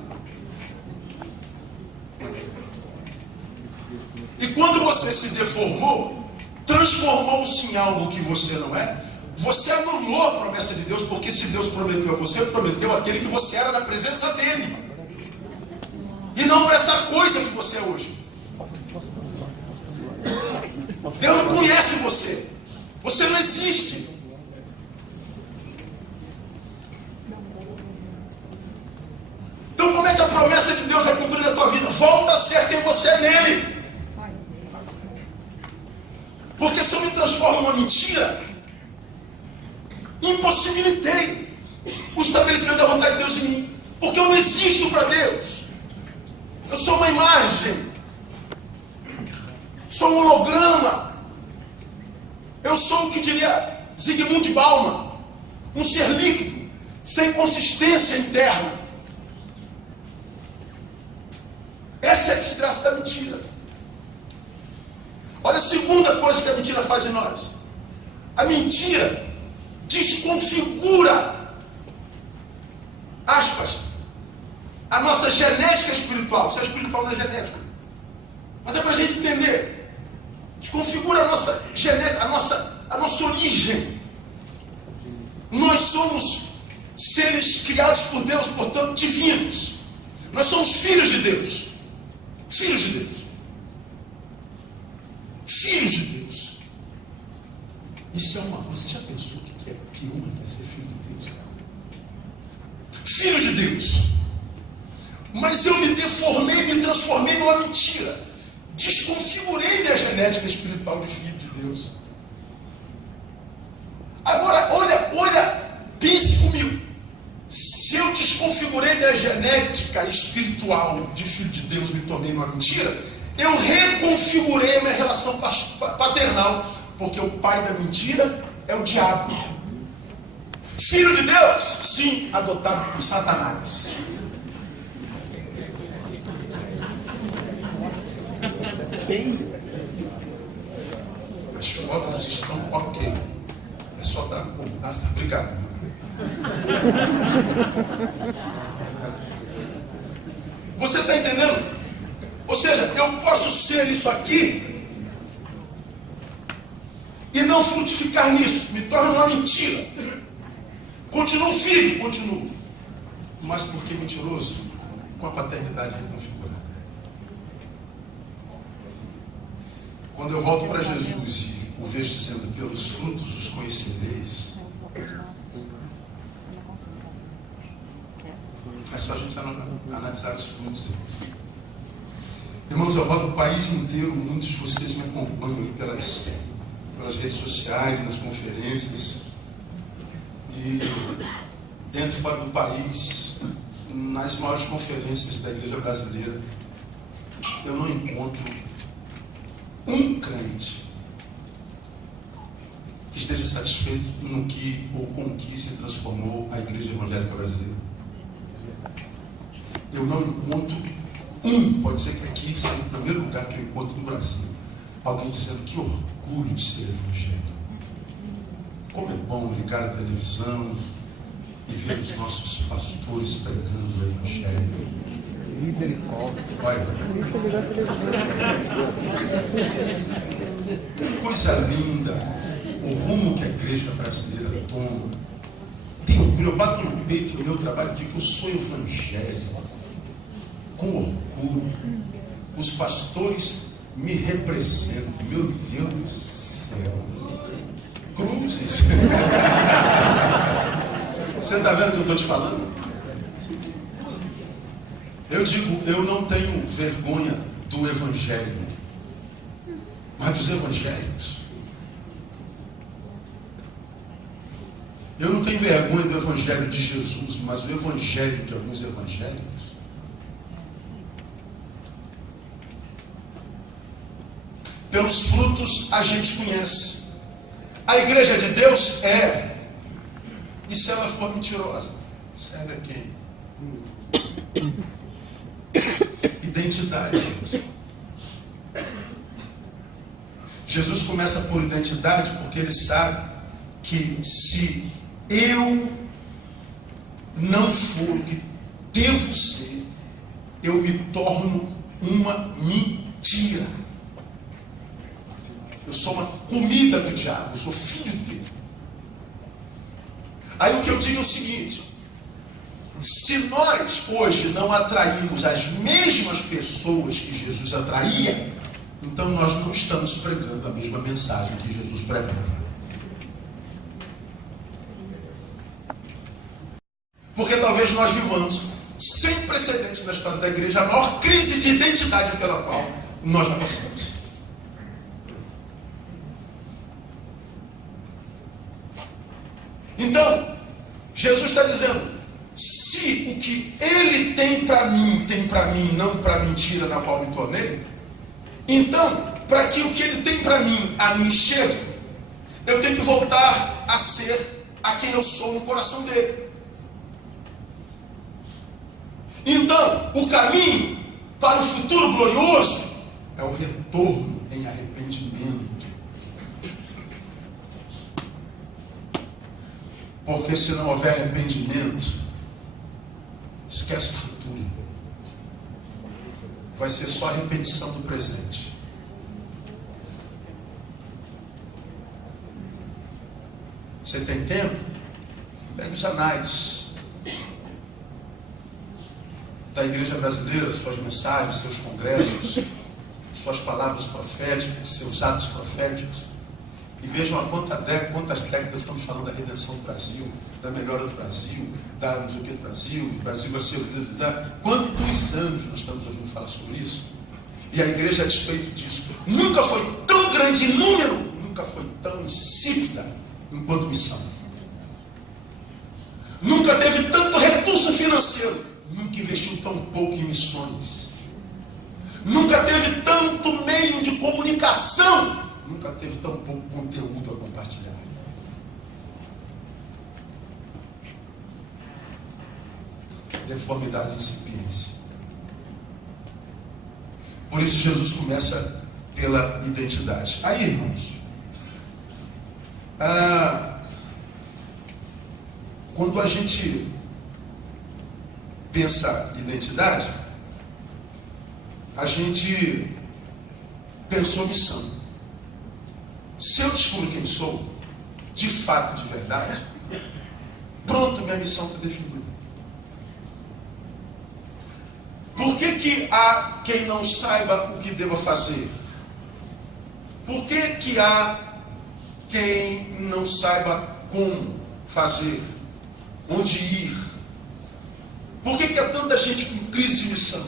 E quando você se deformou, transformou-se em algo que você não é, você anulou a promessa de Deus, porque se Deus prometeu a você, prometeu aquele que você era na presença dele. E não para essa coisa que você é hoje. Deus não conhece você. Você não existe. Então como é que a promessa de Deus vai cumprir na tua vida? Volta a ser quem você é nele. Porque se eu me transformo numa mentira, impossibilitei o estabelecimento da vontade de Deus em mim. Porque eu não existo para Deus. Eu sou uma imagem. Sou um holograma. Eu sou o que diria Zygmunt Bauman, um ser líquido, sem consistência interna. Essa é a desgraça da mentira. Olha a segunda coisa que a mentira faz em nós. A mentira desconfigura, aspas, a nossa genética espiritual. Isso é espiritual, não é genética. Mas é para a gente entender. Desconfigura a nossa genética, a nossa origem. Nós somos seres criados por Deus, portanto divinos. Nós somos filhos de Deus. Filhos de Deus. Filhos de Deus. Isso é uma... Você já pensou que é que uma quer ser filho de Deus? Filho de Deus. Mas eu me deformei, me transformei numa mentira. Desconfigurei minha genética espiritual de filho de Deus. Agora, olha, pense comigo. Se eu desconfigurei minha genética espiritual de filho de Deus, me tornei numa mentira, eu reconfigurei a minha relação paternal, porque o pai da mentira é o diabo. Filho de Deus? Sim, adotado por Satanás. As fotos estão ok. É só dar um pouco. Ah, está obrigado. Você está entendendo? Ou seja, eu posso ser isso aqui e não frutificar nisso. Me torna uma mentira. Continuo filho, continuo. Mas por que mentiroso? Com a paternidade reconfigurada. Quando eu volto para Jesus e o vejo dizendo, pelos frutos os conhecereis, é só a gente analisar os frutos. Irmãos, eu rodo o país inteiro, muitos de vocês me acompanham aí pelas redes sociais, nas conferências. e dentro e fora do país, nas maiores conferências da igreja brasileira, eu não encontro um crente que esteja satisfeito no que ou com o que se transformou a igreja evangélica brasileira. Eu não encontro pode ser que aqui seja o primeiro lugar que eu encontro no Brasil, alguém dizendo que orgulho de ser evangélico. Como é bom ligar a televisão e ver os nossos pastores pregando o evangelho. Olha, coisa linda, o rumo que a igreja brasileira toma. Tenho orgulho, eu bato no peito no meu trabalho e digo que eu sou evangélico, com orgulho. Os pastores me representam, meu Deus do céu. Cruzes. Você está vendo o que eu estou te falando? Eu digo, eu não tenho vergonha do evangelho, mas dos evangélicos. Eu não tenho vergonha do evangelho de Jesus, mas o evangelho de alguns evangélicos. Pelos frutos a gente conhece. A igreja de Deus é. E se ela for mentirosa? Serve a quem? Identidade, gente. Jesus começa por identidade porque ele sabe que se eu não for o que devo ser, eu me torno uma mentira. Eu sou uma comida do diabo, eu sou filho dele. Aí o que eu digo é o seguinte: se nós hoje não atraímos as mesmas pessoas que Jesus atraía, então nós não estamos pregando a mesma mensagem que Jesus pregava. Porque talvez nós vivamos, sem precedentes na história da igreja, a maior crise de identidade pela qual nós já passamos. Então, Jesus está dizendo, se o que Ele tem para mim, não para a mentira na qual me tornei, então, para que o que Ele tem para mim, a mim chegue, eu tenho que voltar a ser a quem eu sou no coração dele. Então, o caminho para o futuro glorioso é o retorno em arrependimento. Porque se não houver arrependimento, esquece o futuro. Vai ser só a repetição do presente. Você tem tempo? Pega os anais da igreja brasileira, suas mensagens, seus congressos, suas palavras proféticas, seus atos proféticos. E vejam há quantas décadas estamos falando da redenção do Brasil, da melhora do Brasil, da não sei o que do Brasil, o Brasil vai ser... Quantos anos nós estamos ouvindo falar sobre isso? E a igreja, a despeito disso, nunca foi tão grande em número, nunca foi tão insípida enquanto missão. Nunca teve tanto recurso financeiro, nunca investiu tão pouco em missões. Nunca teve tanto meio de comunicação, nunca teve tão pouco conteúdo a compartilhar. Deformidade e incipiência. Por isso Jesus começa pela identidade. Aí, irmãos, quando a gente pensa identidade, a gente pensou missão. Se eu descubro quem sou, de fato, de verdade, pronto, minha missão está definida. Por que há quem não saiba o que deva fazer? Por que há quem não saiba como fazer, onde ir? Por que há tanta gente com crise de missão?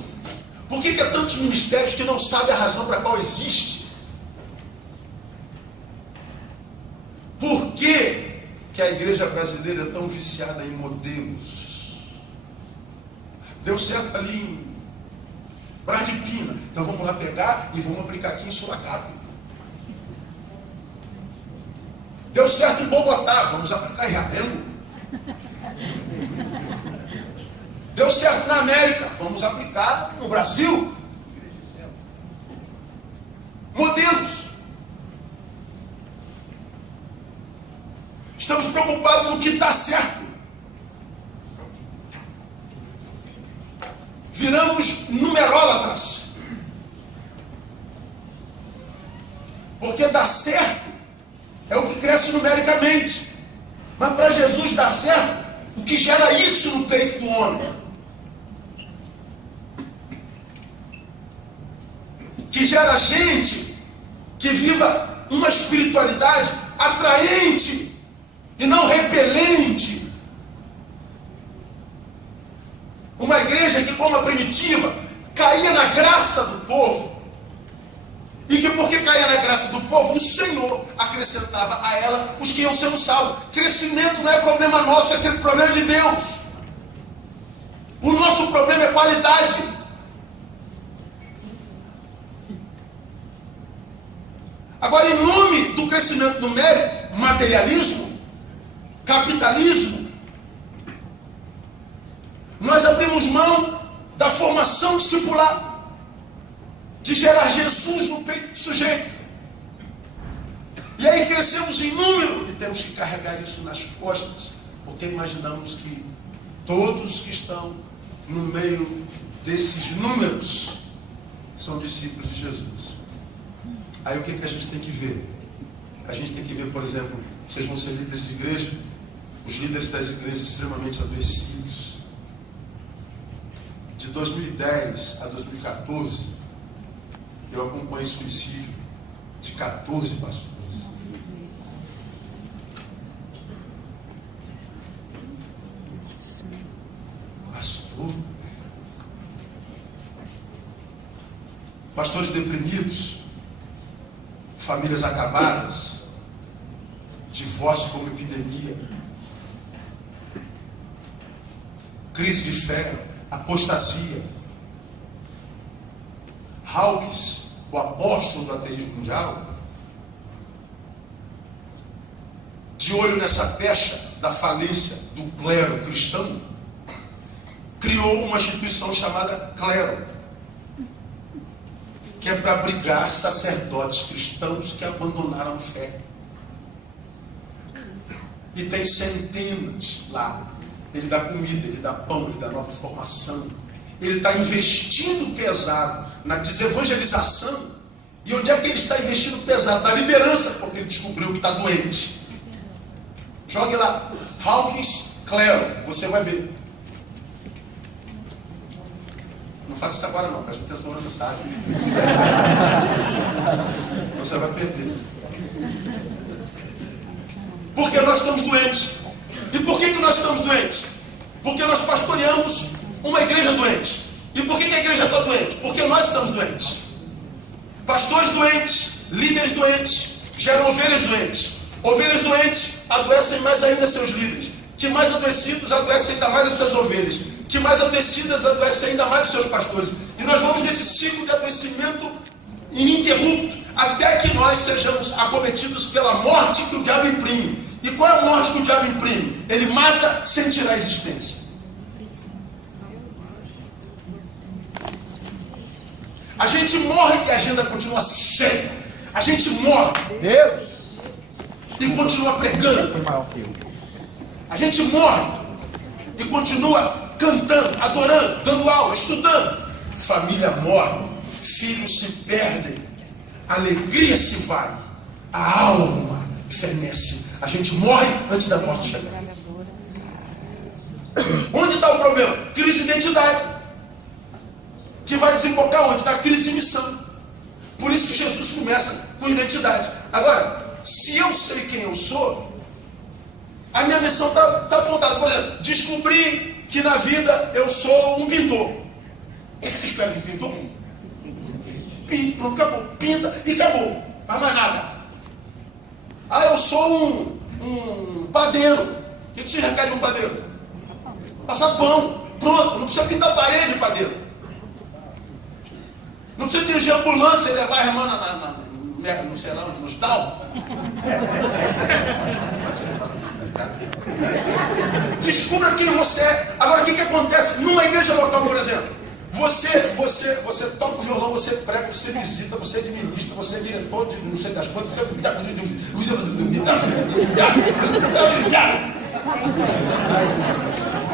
Por que há tantos ministérios que não sabem a razão para a qual existe? Por que a igreja brasileira é tão viciada em modelos. Deu certo ali em Bradipina, então vamos lá pegar e vamos aplicar aqui em Sorocaba. Deu certo em Bogotá, vamos aplicar em Realengo. Deu certo na América, vamos aplicar no Brasil. Modelos. Estamos preocupados no que está certo. Viramos numerólatras. Porque dar certo é o que cresce numericamente. Mas para Jesus dar certo, o que gera isso no peito do homem? Que gera gente que viva uma espiritualidade atraente e não repelente. Uma igreja que, como a primitiva, caía na graça do povo. E que, porque caía na graça do povo, o Senhor acrescentava a ela os que iam sendo salvos. Crescimento não é problema nosso, é problema de Deus. O nosso problema é qualidade. Agora, em nome do crescimento numérico, materialismo, capitalismo, nós abrimos mão da formação discipular, de gerar Jesus no peito do sujeito. E aí crescemos em número e temos que carregar isso nas costas, porque imaginamos que todos que estão no meio desses números são discípulos de Jesus. Aí o que a gente tem que ver? A gente tem que ver, por exemplo, vocês vão ser líderes de igreja, os líderes das igrejas extremamente adoecidos. De 2010 a 2014, eu acompanhei suicídio de 14 pastores. Pastor? Pastores deprimidos, famílias acabadas, divórcio como epidemia, crise de fé, apostasia. Hawkins, o apóstolo do ateísmo mundial, de olho nessa pecha da falência do clero cristão, criou uma instituição chamada clero, que é para abrigar sacerdotes cristãos que abandonaram a fé. E tem centenas lá. Ele dá comida, ele dá pão, ele dá nova formação. Ele está investindo pesado na desevangelização. E onde é que ele está investindo pesado? Na liderança, porque ele descobriu que está doente. Jogue lá, Hawkins Clero, você vai ver. Não faça isso agora não, preste atenção na mensagem. Você vai perder. Porque nós estamos doentes. E por que nós estamos doentes? Porque nós pastoreamos uma igreja doente. E por que a igreja está doente? Porque nós estamos doentes. Pastores doentes, líderes doentes, geram ovelhas doentes. Ovelhas doentes adoecem mais ainda seus líderes. Que mais adoecidos adoecem ainda mais as suas ovelhas. Que mais adoecidas adoecem ainda mais os seus pastores. E nós vamos nesse ciclo de adoecimento ininterrupto, até que nós sejamos acometidos pela morte que o diabo imprime. E qual é a morte que o diabo imprime? Ele mata sem tirar a existência. A gente morre e a agenda continua cheia. A gente morre e continua pregando. A gente morre e continua cantando, adorando, dando aula, estudando. Família morre, filhos se perdem, alegria se vai, a alma fenece. A gente morre antes da morte chegar. Onde está o problema? Crise de identidade, que vai desembocar onde? Na crise de missão. Por isso que Jesus começa com identidade. Agora, se eu sei quem eu sou, a minha missão está apontada. Por exemplo, descobri que na vida eu sou um pintor. O que você espera de pintor? Pinta, pronto, acabou. Pinta e acabou. Faz mais nada. Ah, eu sou um padeiro. O que se requer de um padeiro? Passar pão. Pronto, não precisa pintar parede, padeiro. Não precisa dirigir ambulância e levar a irmã não sei lá, no hospital. Descubra quem você é. Agora, o que acontece numa igreja local, por exemplo? Você toca o violão, você prega, você visita, você administra, você é diretor de não sei das coisas, você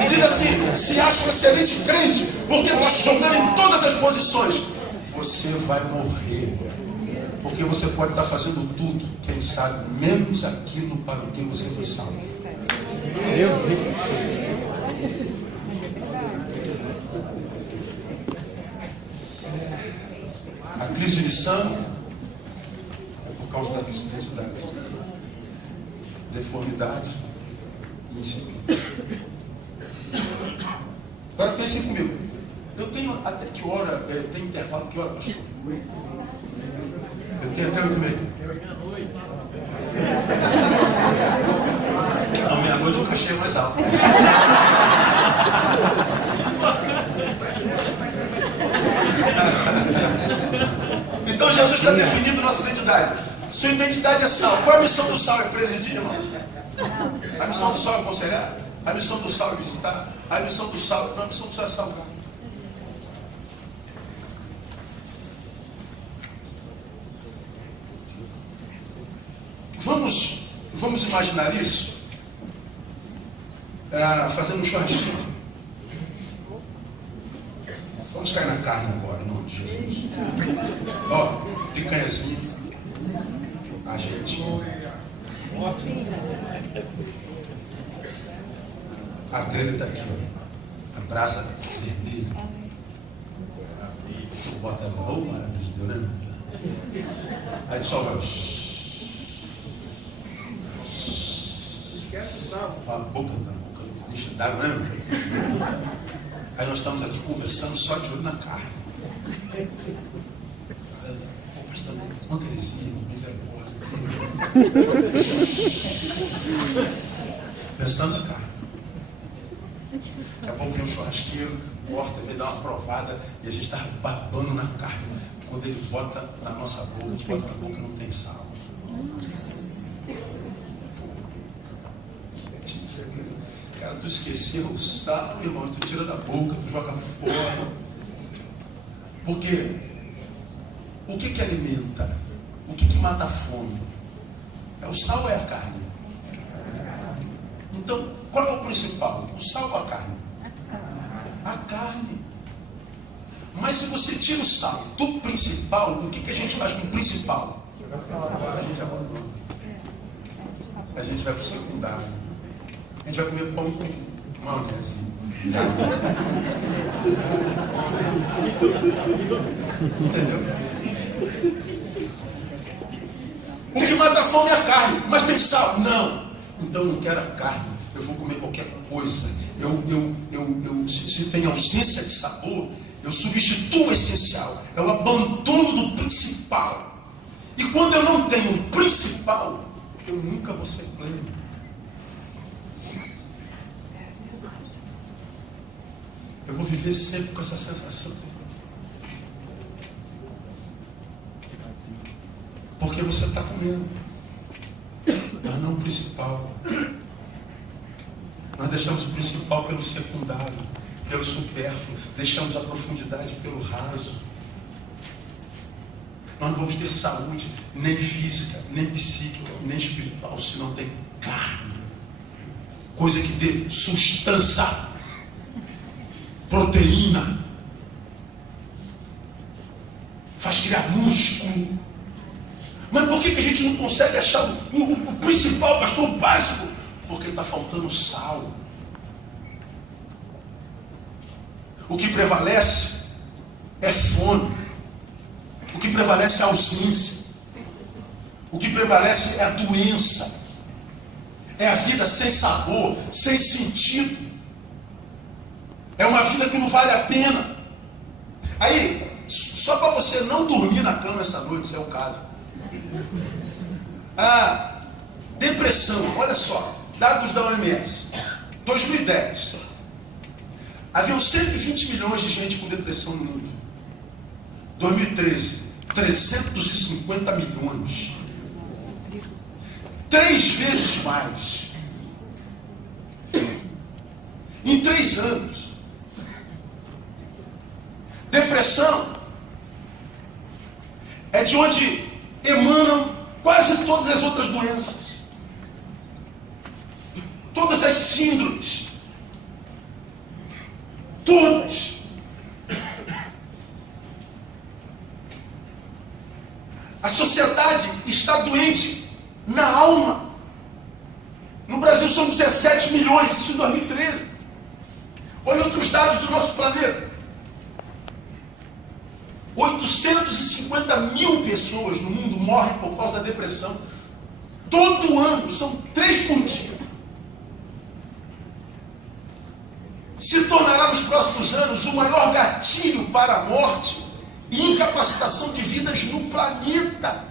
e diz assim, se acha um excelente crente, porque está jogando em todas as posições. Você vai morrer. Porque você pode estar fazendo tudo, quem sabe, menos aquilo para o que você foi salvo. A crise de missão é por causa da visibilidade, deformidade e insípido. Agora pensem comigo. Eu tenho até que hora, tem intervalo, que hora, pastor? Eu tenho até 8h30. Não, meia-noite eu achei mais alto. Então Jesus está definindo nossa identidade. Sua identidade é sal. Qual é a missão do sal? É presidir, irmão? A missão do sal é aconselhar? A missão do sal é visitar? A missão do sal, não, a missão do sal é salvar. Vamos imaginar isso fazendo um churrasquinho. Vamos cair na carne agora, em nome de Jesus. Ó, picanhazinho, argentino. A grelha está aqui, ó. A brasa vermelha. Tu bota ela, oh, maravilha de Deus, né? Aí tu só vai. A boca enche d'água, né? Aí nós estamos aqui conversando só de olho na carne. Pô, pastor, uma heresia, misericórdia. Pensando na carne. Daqui a pouco vem um churrasqueiro, corta, vem dar uma provada e a gente está babando na carne. Quando ele bota na nossa boca, a gente bota na boca, não tem sal. Cara, tu esqueceu o sal, irmão, tu tira da boca, tu joga fora. Por quê? O que alimenta? O que mata a fome? É o sal ou é a carne? Então, qual é o principal? O sal ou a carne? A carne. Mas se você tira o sal do principal, o que a gente faz com o principal? A gente abandona. A gente vai para o secundário. A gente vai comer pão com maionese. Entendeu? O que mata a fome é a carne. Mas tem sal? Não. Então eu não quero a carne. Eu vou comer qualquer coisa. Se tem ausência de sabor, eu substituo o essencial. Eu abandono do principal. E quando eu não tenho o principal, eu nunca vou ser pleno. Eu vou viver sempre com essa sensação. Porque você está comendo, mas não o principal. Nós deixamos o principal pelo secundário, pelo supérfluo, deixamos a profundidade pelo raso. Nós não vamos ter saúde, nem física, nem psíquica, nem espiritual, se não tem carne. Coisa que dê sustância, proteína, faz criar músculo. Mas por que a gente não consegue achar o principal, pastor, o básico? Porque está faltando sal. O que prevalece é fome. O que prevalece é a ausência. O que prevalece é a doença. É a vida sem sabor, sem sentido. É uma vida que não vale a pena. Aí, só para você não dormir na cama essa noite, se é o caso. Depressão, olha só, dados da OMS. 2010. Haviam 120 milhões de gente com depressão no mundo. 2013, 350 milhões. 3 vezes mais. Em 3 anos. Depressão é de onde emanam quase todas as outras doenças. Todas as síndromes. Todas. A sociedade está doente na alma. No Brasil são 17 milhões, isso em 2013. Olha outros dados do nosso planeta. 850 mil pessoas no mundo morrem por causa da depressão. Todo ano, são 3 por dia. Se tornará nos próximos anos o maior gatilho para a morte e incapacitação de vidas no planeta.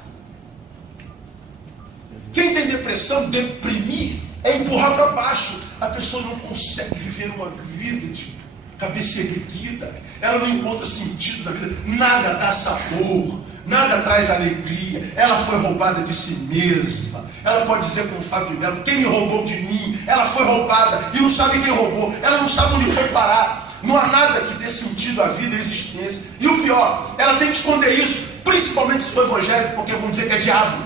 Quem tem depressão, deprimir, é empurrar para baixo. A pessoa não consegue viver uma vida de cabeça erguida. Ela não encontra sentido na vida. Nada dá sabor, nada traz alegria. Ela foi roubada de si mesma. Ela pode dizer como Fábio de Melo: quem me roubou de mim? Ela foi roubada e não sabe quem roubou. Ela não sabe onde foi parar. Não há nada que dê sentido à vida e à existência. E o pior, ela tem que esconder isso, principalmente se for evangélico, porque vão dizer que é diabo.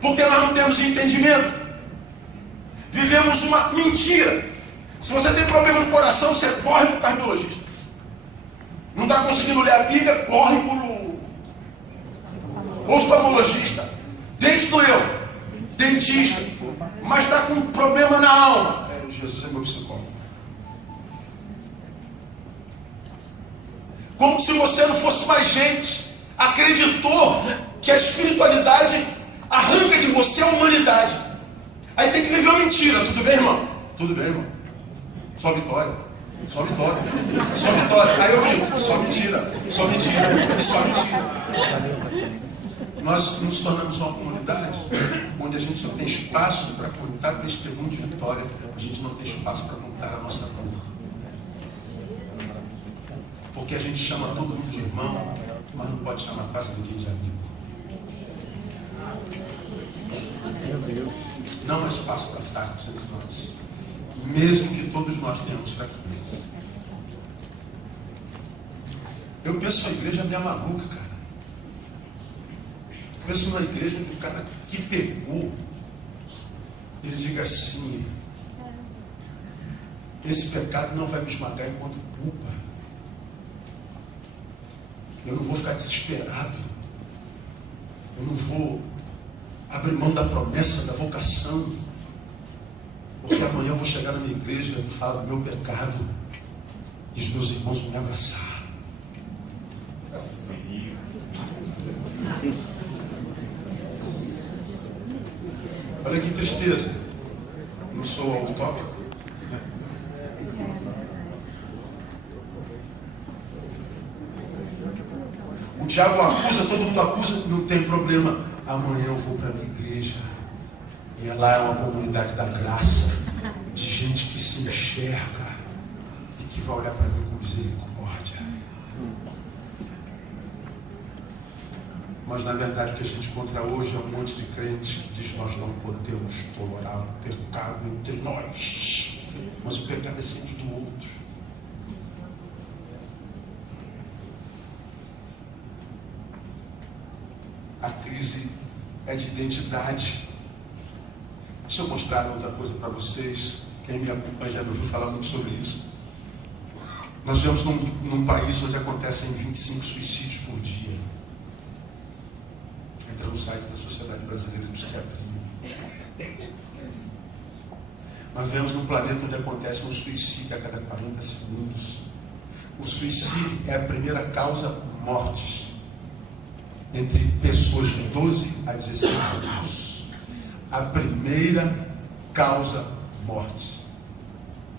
Porque nós não temos entendimento. Vivemos uma mentira. Se você tem problema no coração, você corre para o cardiologista. Não está conseguindo ler a Bíblia, corre para o oftalmologista. Dente doeu, dentista. Mas está com um problema na alma. Jesus é meu psicólogo. Como se você não fosse mais gente. Acreditou que a espiritualidade arranca de você a humanidade. Aí tem que viver uma mentira. Tudo bem, irmão? Tudo bem, irmão. Só vitória. Só vitória. Só vitória. Aí eu digo, só mentira. Só mentira. E só mentira. Nós nos tornamos uma comunidade onde a gente só tem espaço para contar testemunho de vitória. A gente não tem espaço para contar a nossa dor. Porque a gente chama todo mundo de irmão, mas não pode chamar quase ninguém de amigo. Não há espaço para fracos entre nós, mesmo que todos nós tenhamos fraquezas. Eu penso na igreja meio maluca, cara. Eu penso numa igreja que o cara que pegou, ele diga assim: esse pecado não vai me esmagar enquanto culpa. Eu não vou ficar desesperado. Eu não vou abrir mão da promessa, da vocação. Porque amanhã eu vou chegar na minha igreja e vou falar do meu pecado. E os meus irmãos vão me abraçar. Olha que tristeza. Não sou utópico. O diabo acusa, todo mundo acusa, não tem problema. Amanhã eu vou para a minha igreja. E lá é uma comunidade da graça. De gente que se enxerga e que vai olhar para mim com misericórdia. Mas na verdade o que a gente encontra hoje é um monte de crentes que diz: nós não podemos tolerar o pecado entre nós. Mas o pecado é sempre do outro. A crise é de identidade. Deixa eu mostrar outra coisa para vocês. Quem me acompanha já me ouviu falar muito sobre isso. Nós vivemos num país onde acontecem 25 suicídios por dia. Entra no site da Sociedade Brasileira de Psiquiatria. Nós vivemos num planeta onde acontece um suicídio a cada 40 segundos. O suicídio é a primeira causa mortes entre pessoas de 12 a 16 anos. A primeira causa morte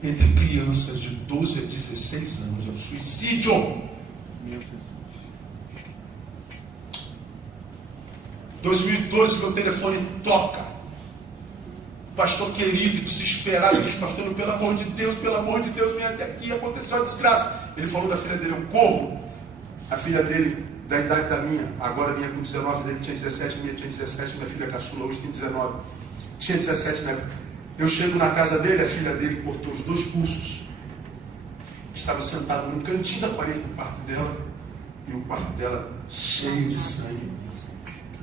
entre crianças de 12 a 16 anos é o suicídio. 2012, meu telefone toca. Pastor querido, desesperado, diz: pastor, pelo amor de Deus, vem até aqui, aconteceu a desgraça. Ele falou da filha dele: eu corro. A filha dele, da idade da minha, agora minha com 19, dele tinha 17, minha tinha 17, minha filha caçula hoje tem 19, tinha 17 na época. Eu chego na casa dele, a filha dele cortou os 2 pulsos, estava sentado no cantinho da parede do quarto dela, e o quarto dela cheio de sangue,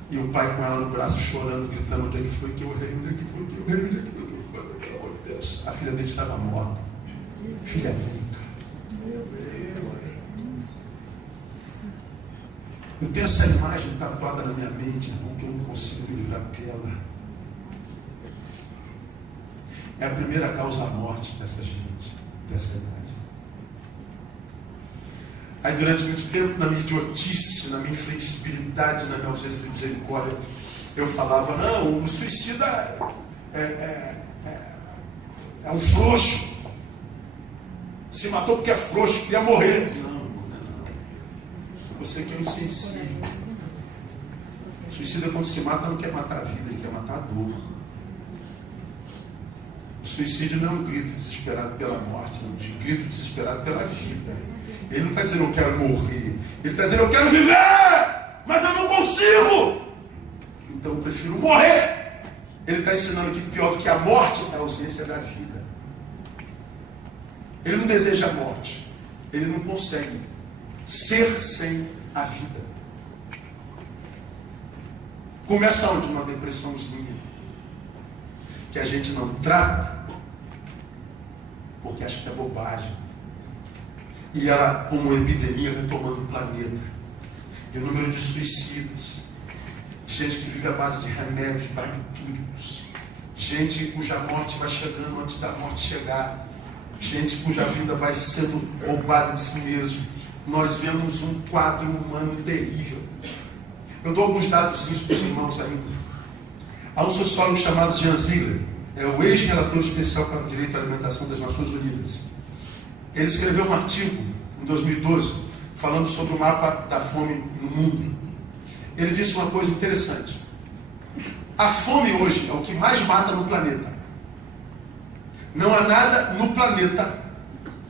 e o pai com ela no braço chorando, gritando: onde é que foi que eu errei, onde é que foi que eu errei, onde é que foi que eu errei, pelo amor de Deus. A filha dele estava morta, filha única. Eu tenho essa imagem tatuada na minha mente, irmão, que eu não consigo me livrar dela. É a primeira causa da morte dessa gente, dessa idade. Aí durante muito tempo, na minha idiotice, na minha inflexibilidade, na minha ausência de misericórdia, eu falava: não, o suicida é um frouxo. Se matou porque é frouxo, queria morrer. Você que é insensível. O suicida, quando se mata, não quer matar a vida, ele quer matar a dor. O suicídio não é um grito desesperado pela morte, não, é um grito desesperado pela vida. Ele não está dizendo: eu quero morrer. Ele está dizendo: eu quero viver, mas eu não consigo, então eu prefiro morrer. Ele está ensinando que pior do que a morte é a ausência da vida. Ele não deseja a morte, ele não consegue ser sem a vida. Começa onde? Uma depressãozinha que a gente não trata porque acha que é bobagem, e ela, como epidemia, vai tomando o planeta. E o número de suicidas, gente que vive à base de remédios, barbitúricos, gente cuja morte vai chegando antes da morte chegar, gente cuja vida vai sendo roubada de si mesmo. Nós vemos um quadro humano terrível. Eu dou alguns dados para os irmãos ainda. Há um sociólogo chamado Jean Ziegler, é o ex-relator especial para o direito à alimentação das Nações Unidas. Ele escreveu um artigo em 2012 falando sobre o mapa da fome no mundo. Ele disse uma coisa interessante: a fome hoje é o que mais mata no planeta. Não há nada no planeta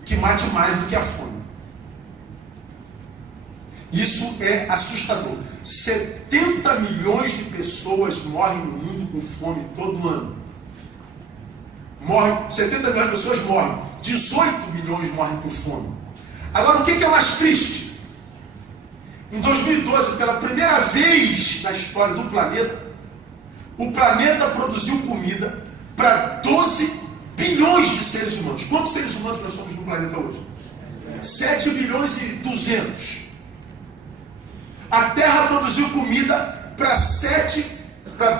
que mate mais do que a fome. Isso é assustador. 70 milhões de pessoas morrem no mundo com fome todo ano. 70 milhões de pessoas morrem. 18 milhões morrem com fome. Agora, o que é mais triste? Em 2012, pela primeira vez na história do planeta, o planeta produziu comida para 12 bilhões de seres humanos. Quantos seres humanos nós somos no planeta hoje? 7 bilhões e 200. A Terra produziu comida para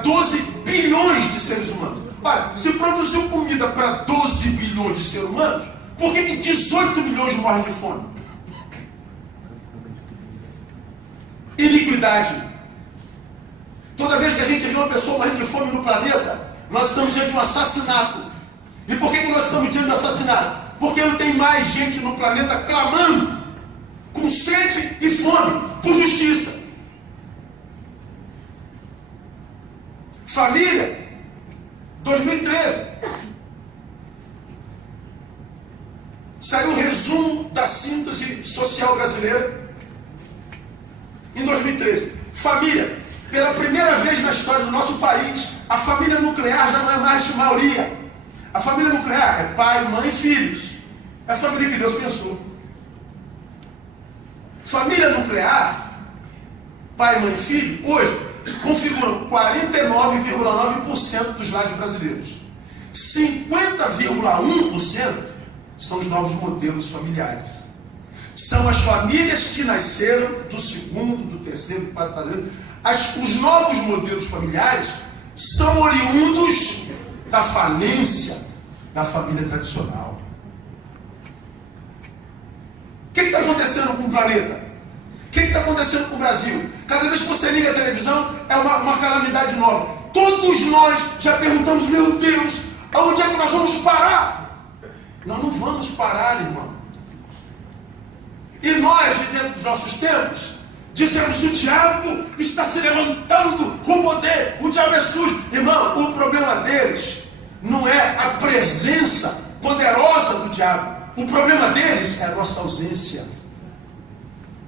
12 bilhões de seres humanos. Olha, se produziu comida para 12 bilhões de seres humanos, por que 18 milhões morrem de fome? Iniquidade. Toda vez que a gente vê uma pessoa morrendo de fome no planeta, nós estamos diante de um assassinato. E por que nós estamos diante de um assassinato? Porque não tem mais gente no planeta clamando, com sede e fome, por justiça. Família, 2013. Saiu o resumo da síntese social brasileira em 2013. Família, pela primeira vez na história do nosso país, a família nuclear já não é mais de maioria. A família nuclear é pai, mãe e filhos. É a família que Deus pensou. Família nuclear, pai, mãe e filho, hoje configuram 49,9% dos lares brasileiros. 50,1% são os novos modelos familiares. São as famílias que nasceram do segundo, do terceiro, do quarto casamento. Os novos modelos familiares são oriundos da falência da família tradicional. O que está acontecendo com o planeta? O que está acontecendo com o Brasil? Cada vez que você liga a televisão, é uma calamidade nova. Todos nós já perguntamos: meu Deus, aonde é que nós vamos parar? Nós não vamos parar, irmão. E nós, de dentro dos nossos tempos, Dizemos, o diabo está se levantando com poder, o diabo é sujo. Irmão, o problema deles não é a presença poderosa do diabo. O problema deles é a nossa ausência.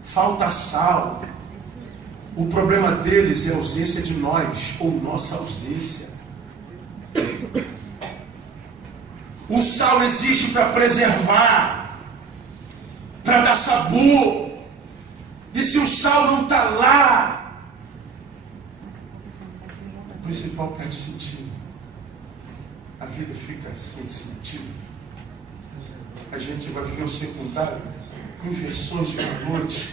Falta sal. O problema deles é a ausência de nós, ou nossa ausência. O sal existe para preservar, para dar sabor. E se o sal não está lá, o principal perde sentido. A vida fica sem sentido. A gente vai viver o secundário, inversões de valores.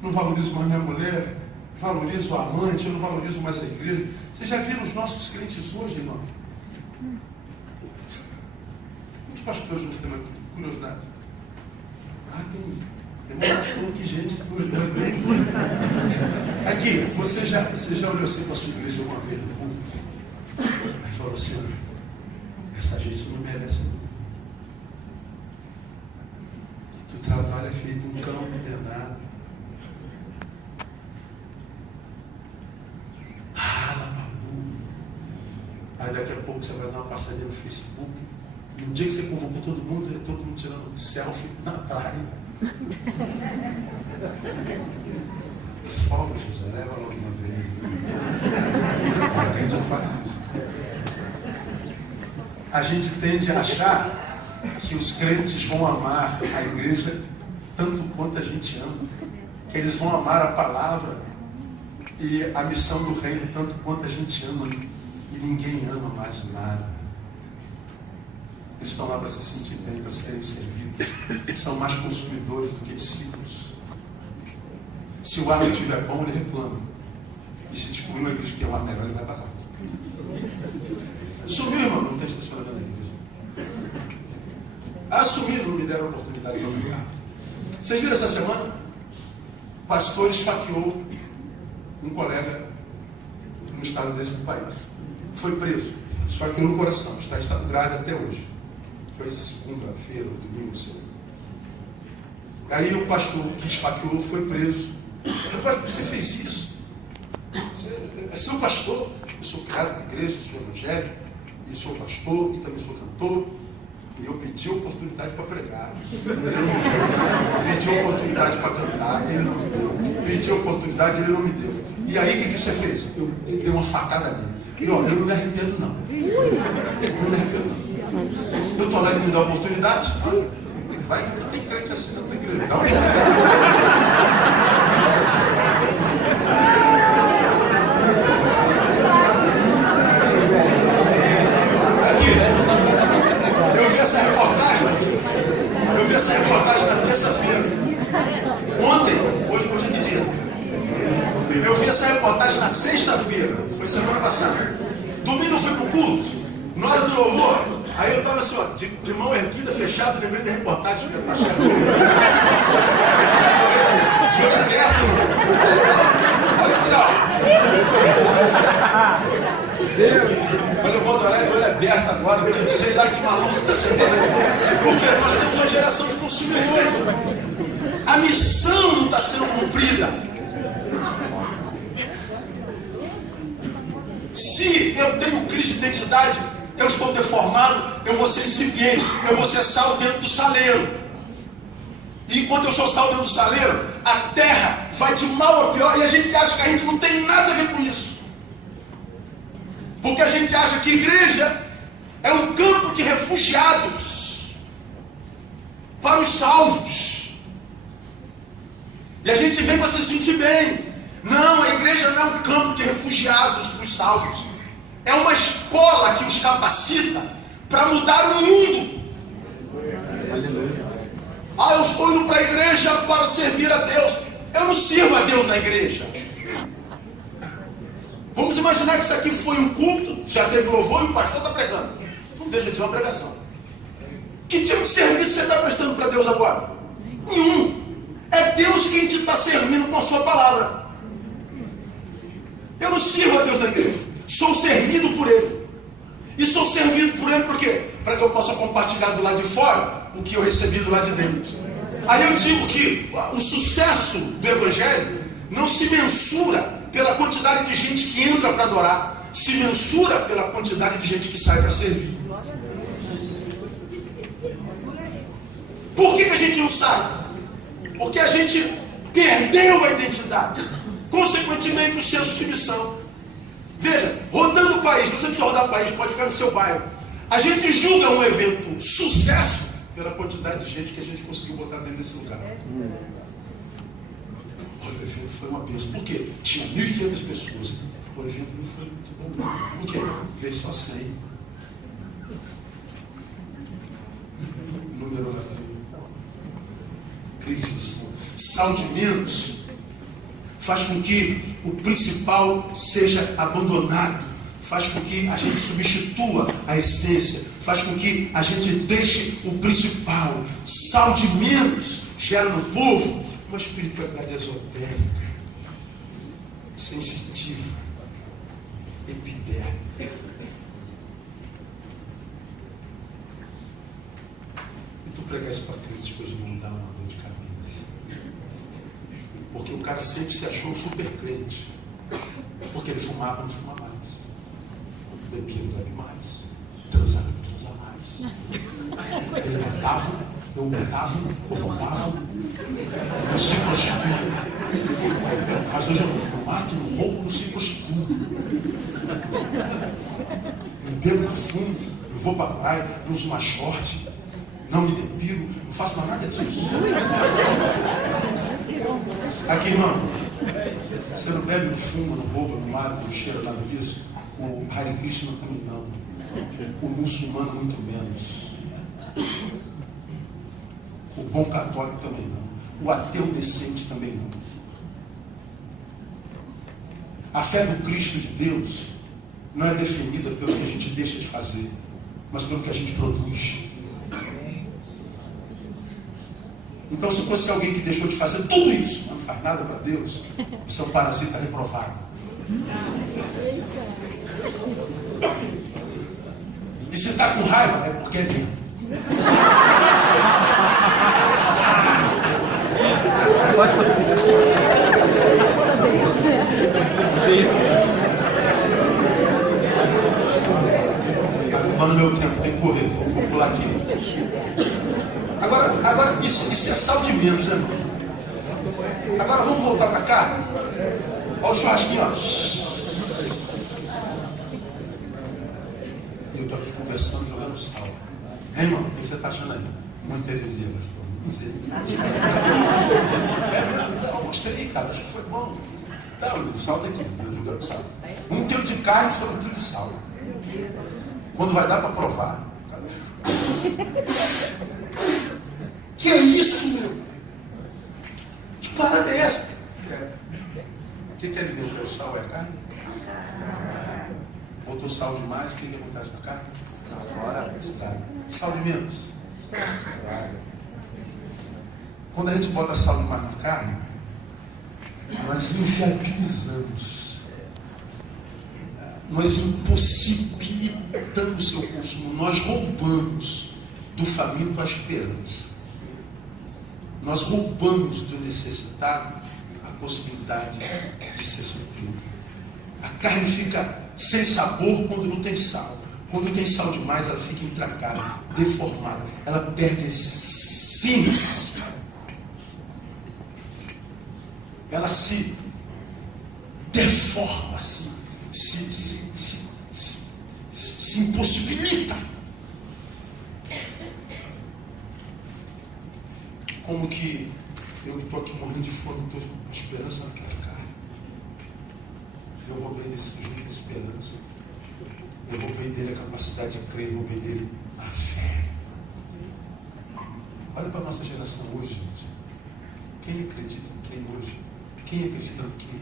Não valorizo mais minha mulher, valorizo o amante, eu não valorizo mais a igreja. Vocês já viram os nossos crentes hoje, irmão? Quantos pastores nós temos aqui? Curiosidade. Tem mais pastor que gente que hoje. Aqui, você já olhou assim para a sua igreja uma vez no culto? Aí falou assim, essa gente não merece. Tu trabalha feito um cão condenado. Rala, babu. Aí daqui a pouco você vai dar uma passadinha no Facebook. No dia que você convocou todo mundo tirando selfie na praia. Folga, Jesus, leva logo uma vez. A gente não faz isso. A gente tende a achar que os crentes vão amar a igreja tanto quanto a gente ama. Que eles vão amar a palavra e a missão do reino tanto quanto a gente ama. E ninguém ama mais nada. Eles estão lá para se sentir bem, para serem servidos. São mais consumidores do que discípulos. Se o ar não estiver bom, ele reclama. E se descobrir uma igreja que tem um ar melhor, ele vai para lá. Sumiu, irmão, não tem estacionamento na igreja. Assumiram, não me deram a oportunidade de lugar. Vocês viram essa semana? O pastor esfaqueou um colega no estado desse do país. Foi preso. Esfaqueou no coração. Está em estado grave até hoje. Foi segunda-feira, domingo, sei. Aí o pastor que esfaqueou foi preso. Rapaz, por que você fez isso? Você é seu pastor. Eu sou criado na igreja, sou evangélico, e sou pastor, e também sou cantor. E eu pedi oportunidade para pregar. Ele não me deu. Pedi oportunidade para cantar. Ele não me deu. Pedi oportunidade, ele não me deu. E aí, o que você fez? Eu dei uma facada nele. E olha, eu não me arrependo, não. Eu não me arrependo, não. Eu estou lá, ele me dá a oportunidade. Vai que tem crente assim na tua igreja. Dá uma Eu vi essa reportagem na terça-feira. Ontem, hoje é que dia? Eu vi essa reportagem na sexta-feira. Foi semana passada. Domingo eu fui pro culto. Na hora do louvor, aí eu estava assim, ó, de mão erguida, fechado, lembrei da reportagem que eu achei. De olho aberto. Olha o trau. Olha, eu vou adorar de olho aberto agora, porque eu sei lá que maluco está sentado ali. Porque nós temos uma geração de consumidores. A missão não está sendo cumprida. Se eu tenho crise de identidade, eu estou deformado, eu vou ser incipiente, eu vou ser sal dentro do saleiro. E enquanto eu sou sal dentro do saleiro, a terra vai de mal a pior e a gente acha que a gente não tem nada a ver com isso. Porque a gente acha que igreja é um campo de refugiados para os salvos. E a gente vem para se sentir bem. Não, a igreja não é um campo de refugiados para os salvos. É uma escola que os capacita para mudar o mundo. Eu estou indo para a igreja para servir a Deus. Eu não sirvo a Deus na igreja. Vamos imaginar que isso aqui foi um culto, já teve louvor e o pastor está pregando. Não deixa de ser uma pregação. Que tipo de serviço você está prestando para Deus agora? Nenhum. É Deus quem te está servindo com a sua palavra. Eu não sirvo a Deus na igreja. Sou servido por Ele. E sou servido por Ele por quê? Para que eu possa compartilhar do lado de fora o que eu recebi do lado de dentro. Aí eu digo que o sucesso do Evangelho não se mensura pela quantidade de gente que entra para adorar, se mensura pela quantidade de gente que sai para servir. Por que a gente não sai? Porque a gente perdeu a identidade, consequentemente o senso de missão. Veja, rodando o país, você precisa rodar o país, pode ficar no seu bairro. A gente julga um evento sucesso pela quantidade de gente que a gente conseguiu botar dentro desse lugar. O evento foi uma bênção. Por quê? Tinha 1.500 pessoas. O evento não foi muito bom. Por quê? Veio só 100. Número lá. Crise de som. Sal de menos faz com que o principal seja abandonado, faz com que a gente substitua a essência, faz com que a gente deixe o principal. Sal de menos gera no povo uma espiritualidade esotérica, sensitiva, epidérmica. E tu pregar isso para crentes depois de não dar uma dor de cabeça. Porque o cara sempre se achou super crente. Porque ele fumava, não fuma mais. Bebia, não bebe mais. Transava, não transa mais. Ele matava, eu matava, eu roubava, eu se prostituía. Mas hoje eu mato, não roubo, não se prostituo. Não bebo, não fumo, não vou para a praia, não uso mais short, não me depilo, não faço mais nada disso. Aqui, irmão, você não bebe, não fuma, não rouba, não mata, não cheira, nada disso. O Hare Krishna também não. O muçulmano muito menos. O bom católico também não. O ateu decente também não. A fé do Cristo de Deus não é definida pelo que a gente deixa de fazer, mas pelo que a gente produz. Então, se fosse alguém que deixou de fazer tudo isso, mas não faz nada para Deus, isso é um parasita reprovado. E se está com raiva, é porque é dentro. Está acabando meu tempo, tem que correr, vou pular aqui. Agora isso é sal de menos, né, irmão? Agora vamos voltar para cá. Olha o churrasquinho, ó. Eu estou aqui conversando, jogando sal. Hein, irmão? O que você está achando aí? Muita heresia, pastor. Eu gostei, cara. Acho que foi bom. Tá, o sal daqui, jogando sal. 1 quilo de carne sobre 1 quilo de sal. Quando vai dar para provar? Que é isso, meu? Que parada é essa? O que ele deu? O sal é a carne? Botou sal demais, o que acontece com a carne? Agora estraga. Sal de menos? Estraga. Quando a gente bota sal demais na carne, nós inviabilizamos. Nós impossibilitamos o seu consumo. Nós roubamos do faminto a esperança. Nós roubamos do necessitado a possibilidade de ser suprido. A carne fica sem sabor quando não tem sal. Quando tem sal demais, ela fica intracada, deformada. Ela perde a essência. Ela se deforma, se impossibilita. Como que eu estou aqui morrendo de fome, estou com esperança naquela carne. Eu roubei desse sujeito a esperança. Eu roubei dele a capacidade de crer, eu roubei dele a fé. Olha para a nossa geração hoje, gente. Quem acredita em quem hoje? Quem acredita no quê?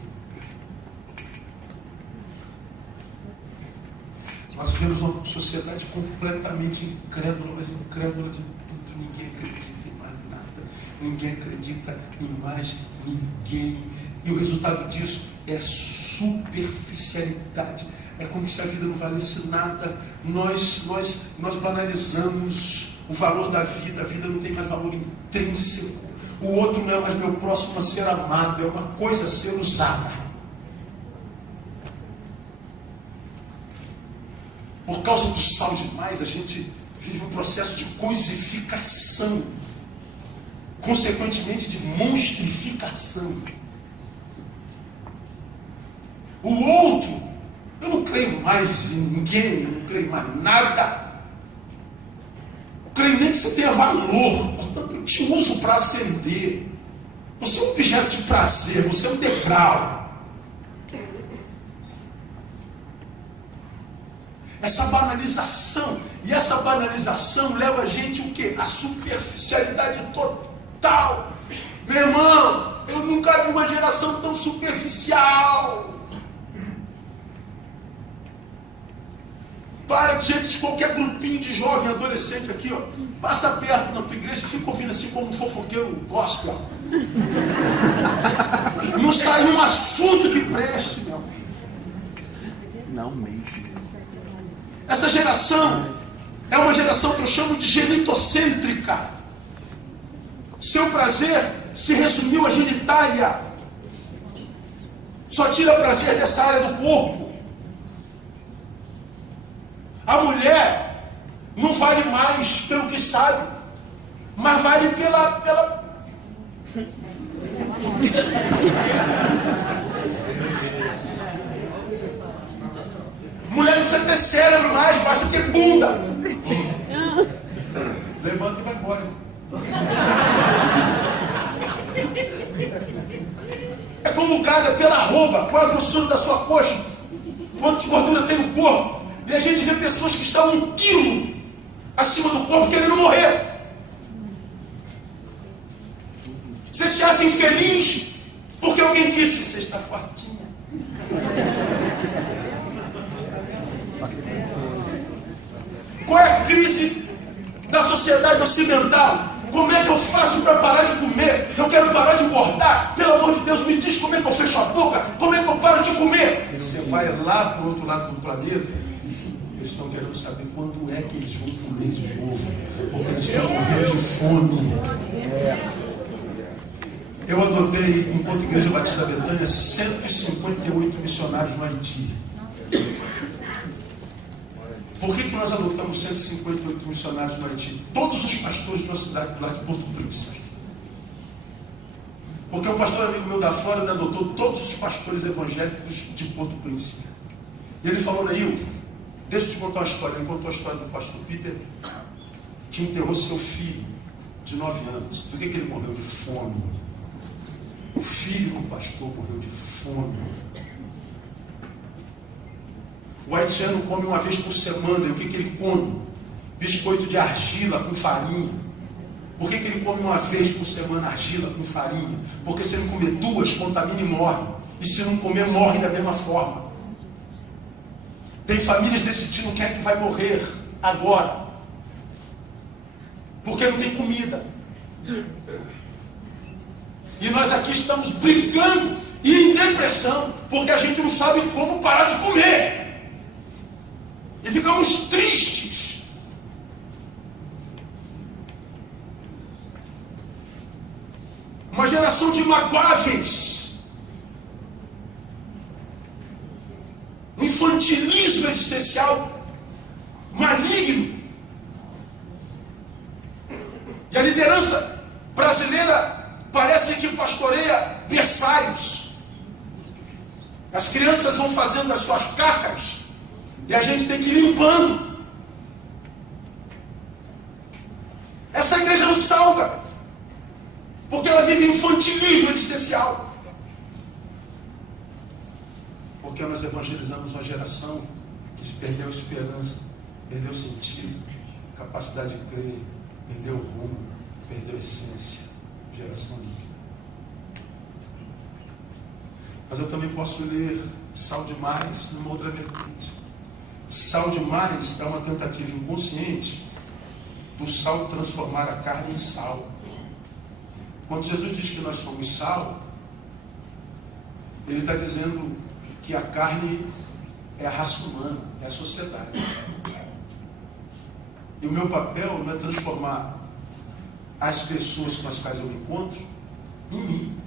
Nós vivemos uma sociedade completamente incrédula, mas incrédula de tudo. Ninguém acredita em mais nada. Ninguém acredita em mais ninguém. E o resultado disso é superficialidade. É como se a vida não valesse nada. Nós banalizamos o valor da vida. A vida não tem mais valor intrínseco. O outro não é mais meu próximo a ser amado, é uma coisa a ser usada. Por causa do sal demais, a gente vive um processo de coisificação, consequentemente de monstrificação. O outro, eu não creio mais em ninguém, eu não creio mais em nada. Não creio nem que você tenha valor, portanto eu te uso para ascender. Você é um objeto de prazer, você é um degrau. Essa banalização, e essa banalização leva a gente o quê? A superficialidade total. Meu irmão, eu nunca vi uma geração tão superficial. Para diante de qualquer grupinho de jovem, adolescente aqui, ó, passa perto na tua igreja e fica ouvindo assim como um fofoqueiro gospel. Não sai um assunto que preste, meu filho. Não mesmo. Essa geração é uma geração que eu chamo de genitocêntrica. Seu prazer se resumiu à genitália. Só tira prazer dessa área do corpo. A mulher não vale mais pelo que sabe, mas vale pela... Mulher não precisa ter cérebro mais, basta ter bunda. Levanta e vai embora. É convocada pela arroba, qual é a grossura da sua coxa, quanto de gordura tem no corpo. E a gente vê pessoas que estão 1 quilo acima do corpo querendo morrer. Você se acha infeliz porque alguém disse, você está fortinha. Qual é a crise da sociedade ocidental? Como é que eu faço para parar de comer? Eu quero parar de engordar. Pelo amor de Deus, me diz como é que eu fecho a boca. Como é que eu paro de comer? Você vai lá para o outro lado do planeta. Eles estão querendo saber quando é que eles vão comer de novo. Porque eles estão morrendo de fome. Eu adotei, enquanto Igreja Batista Betânia, 158 missionários no Haiti. Por que nós adotamos 158 missionários no Haiti? Todos os pastores de uma cidade lá de Porto Príncipe. Porque um pastor amigo meu da Flórida adotou todos os pastores evangélicos de Porto Príncipe. E ele falou, Neil, deixa eu te contar uma história. Ele contou a história do pastor Peter, que enterrou seu filho de 9 anos. Do que ele morreu? De fome. O filho do pastor morreu de fome. O haitiano come uma vez por semana. E o que ele come? Biscoito de argila com farinha. Por que ele come uma vez por semana argila com farinha? Porque se ele comer 2, contamina e morre. E se não comer, morre da mesma forma. Tem famílias decidindo quem é que vai morrer agora. Porque não tem comida. E nós aqui estamos brigando e em depressão, porque a gente não sabe como parar de comer. E ficamos tristes. Uma geração de magoáveis. Um infantilismo existencial maligno. E a liderança brasileira parece que pastoreia berçários. As crianças vão fazendo as suas cacas e a gente tem que ir limpando. Essa igreja não salga, porque ela vive infantilismo existencial. Porque nós evangelizamos uma geração que perdeu a esperança, perdeu o sentido, capacidade de crer, perdeu o rumo, perdeu a essência. Geração líquida. Mas eu também posso ler sal demais numa outra vertente. Sal demais é uma tentativa inconsciente do sal transformar a carne em sal. Quando Jesus diz que nós somos sal, ele está dizendo que a carne é a raça humana, é a sociedade. E o meu papel não é transformar as pessoas com as quais eu me encontro em mim.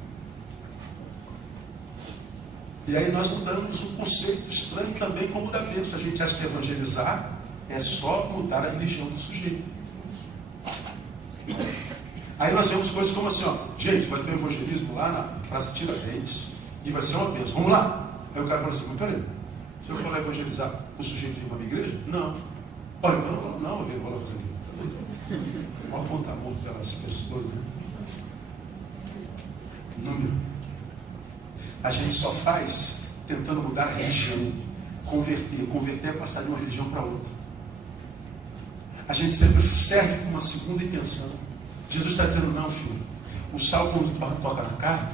E aí nós mudamos um conceito estranho também como o da bênção. A gente acha que evangelizar é só mudar a religião do sujeito. Aí nós vemos coisas como assim, ó, gente, vai ter um evangelismo lá na Praça Tiradentes e vai ser uma bênção. Vamos lá? Aí o cara fala assim, mas peraí, se eu for lá evangelizar, o sujeito vem para a minha igreja? Não. Olha, então eu falo, não, eu vou lá fazer aquilo. Olha o ponta-amor pelas pessoas, né? Número. A gente só faz tentando mudar a religião, converter. Converter é passar de uma religião para outra. A gente sempre serve com uma segunda intenção. Jesus está dizendo, não, filho, o sal quando toca na carne,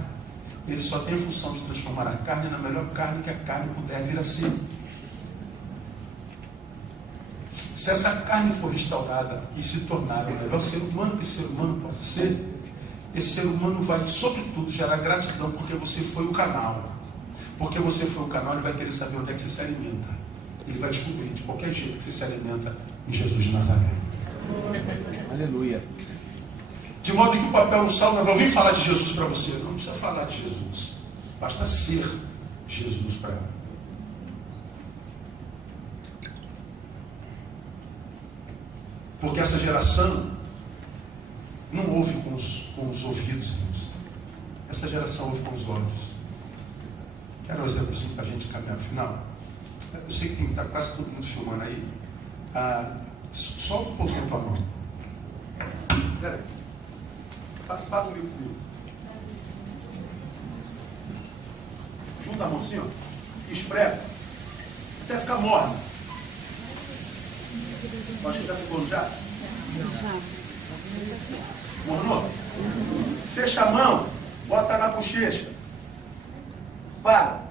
ele só tem a função de transformar a carne na melhor carne que a carne puder vir a ser. Se essa carne for restaurada e se tornar o melhor ser humano que ser humano possa ser, esse ser humano vai, sobretudo, gerar gratidão porque você foi o canal. Porque você foi o canal, ele vai querer saber onde é que você se alimenta. Ele vai descobrir de qualquer jeito que você se alimenta em Jesus de Nazaré. Aleluia. De modo que o papel do sal não vai vir falar de Jesus para você. Não precisa falar de Jesus. Basta ser Jesus para ela. Porque essa geração não ouve com os ouvidos, irmãos. Essa geração ouve com os olhos. Quero um exemplo assim para a gente caminhar no final. Eu sei que está quase todo mundo filmando aí. Só um pouquinho a tua mão. Peraí. Paga o livro comigo. Junta a mão assim, ó. Esfrega. Até ficar morno. Acho que já ficou já? Mornou? Fecha a mão. Bota na bochecha. Para.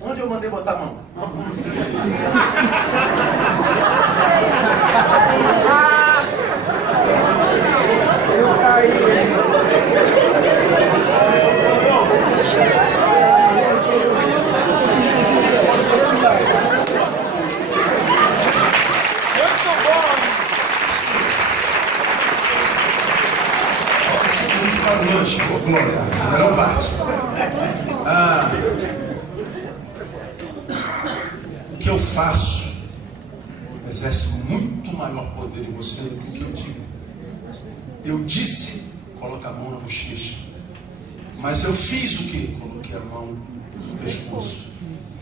Onde eu mandei botar a mão? Eu caí. Para o lanche, Glória. Melhor parte. O que eu faço exerce muito maior poder em você do que o que eu digo. Eu disse, coloca a mão na bochecha. Mas eu fiz o quê? Coloquei a mão no pescoço.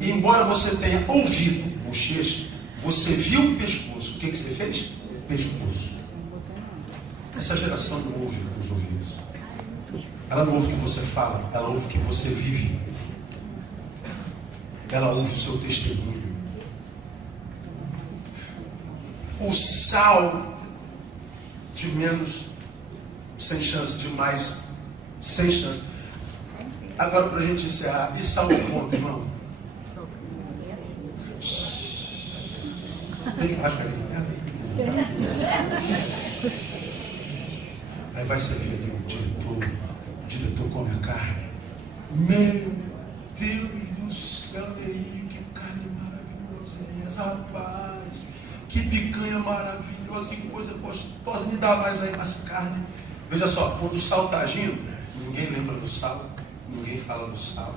E embora você tenha ouvido bochecha, você viu o pescoço. O que você fez? Pescoço. Essa geração não ouve com os ouvidos. Ela não ouve o que você fala, ela ouve o que você vive. Ela ouve o seu testemunho. O sal de menos, sem chance, de mais, sem chance. Agora, para a gente encerrar, e sal no ponto, irmão? Tem churrasco ali, né? Aí vai servir ali o diretor come a carne. Meu Deus do céu, que carne maravilhosa é essa, rapaz. Que picanha maravilhosa, que coisa gostosa. Me dá mais aí mais carne. Veja só, quando o sal está agindo, ninguém lembra do sal, ninguém fala do sal,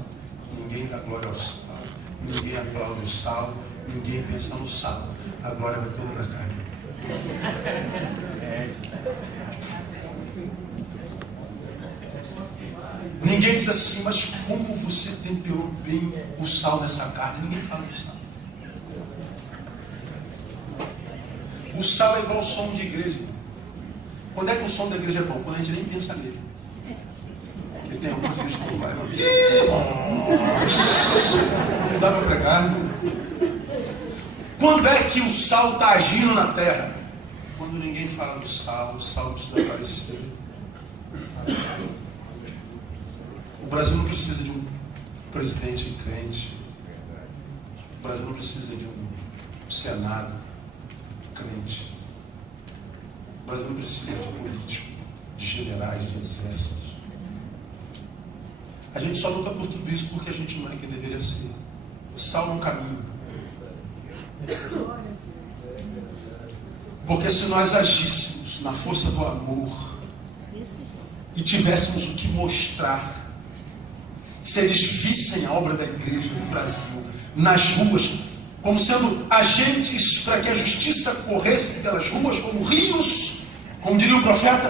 ninguém dá glória ao sal, ninguém aplaude o sal, ninguém pensa no sal. A glória vai toda para a carne. Ninguém diz assim, mas como você temperou bem o sal nessa carne? Ninguém fala do sal. O sal é igual ao som de igreja. Quando é que o som da igreja é bom? Quando a gente nem pensa nele. Porque tem algumas igrejas que não vai, não dá para pregar. Quando é que o sal está agindo na terra? Quando ninguém fala do sal, o sal precisa aparecer. O Brasil não precisa de um presidente crente. O Brasil não precisa de um Senado crente. O Brasil não precisa de político, de generais, de exércitos. A gente só luta por tudo isso porque a gente não é quem deveria ser. O sal não caminha. Porque se nós agíssemos na força do amor, e tivéssemos o que mostrar, se eles vissem a obra da igreja no Brasil, nas ruas, como sendo agentes para que a justiça corresse pelas ruas como rios, como diria o profeta,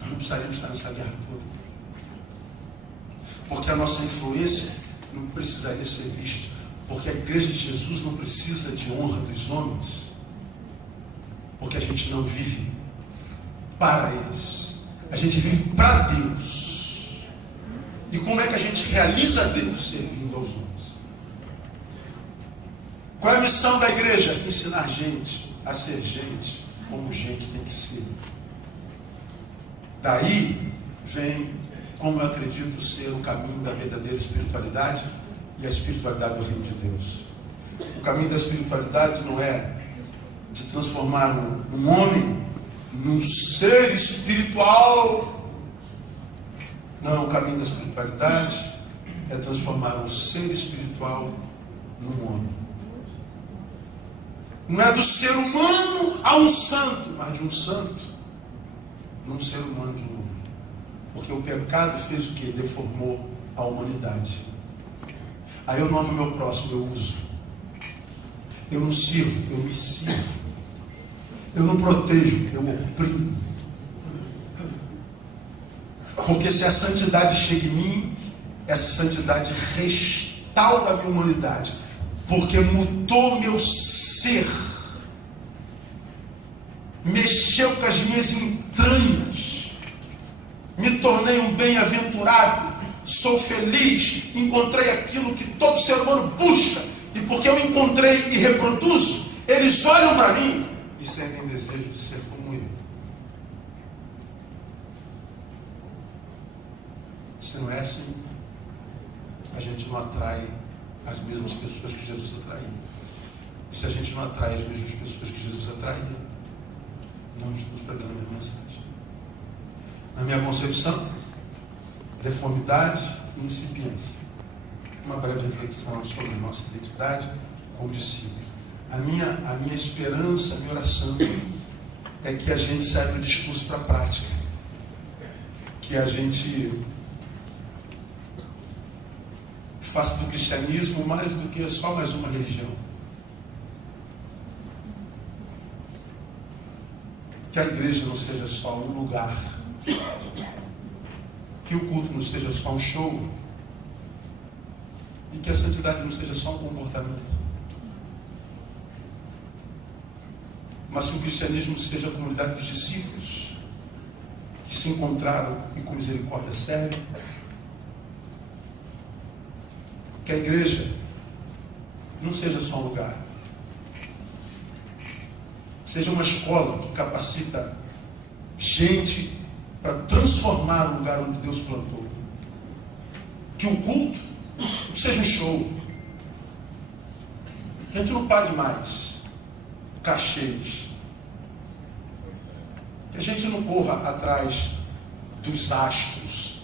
nós não precisaríamos estar nessa guerra toda, porque a nossa influência não precisaria ser vista, porque a igreja de Jesus não precisa de honra dos homens, porque a gente não vive para eles, a gente vive para Deus. E como é que a gente realiza Deus? Servindo aos homens. Qual é a missão da igreja? Ensinar gente a ser gente como gente tem que ser. Daí vem, como eu acredito ser o caminho da verdadeira espiritualidade e a espiritualidade do reino de Deus. O caminho da espiritualidade não é de transformar um homem num ser espiritual. Não, o caminho da espiritualidade é transformar um ser espiritual num homem. Não é do ser humano a um santo, mas de um santo num ser humano de novo. Porque o pecado fez o que? Deformou a humanidade. Aí eu não amo meu próximo, eu uso. Eu não sirvo, eu me sirvo. Eu não protejo, eu oprimo. Porque se a santidade chega em mim, essa santidade restaura a minha humanidade. Porque mudou meu ser. Mexeu com as minhas entranhas. Me tornei um bem-aventurado. Sou feliz. Encontrei aquilo que todo ser humano busca. E porque eu encontrei e reproduzo, eles olham para mim e sentem desejo de ser como eu. Se não é assim, a gente não atrai as mesmas pessoas que Jesus atraiu. E se a gente não atrai as mesmas pessoas que Jesus atraía, não estamos pregando a mesma mensagem. Na minha concepção, deformidade e incipiência. Uma breve reflexão sobre a nossa identidade como discípulo. A minha esperança, a minha oração é que a gente saia do discurso para a prática. Que a gente faça do cristianismo mais do que só mais uma religião. Que a igreja não seja só um lugar. Que o culto não seja só um show. E que a santidade não seja só um comportamento. Mas que o cristianismo seja a comunidade dos discípulos que se encontraram e com misericórdia servem. Que a igreja não seja só um lugar, seja uma escola que capacita gente para transformar o lugar onde Deus plantou. Que o culto não seja um show, que a gente não pague mais cachês, que a gente não corra atrás dos astros.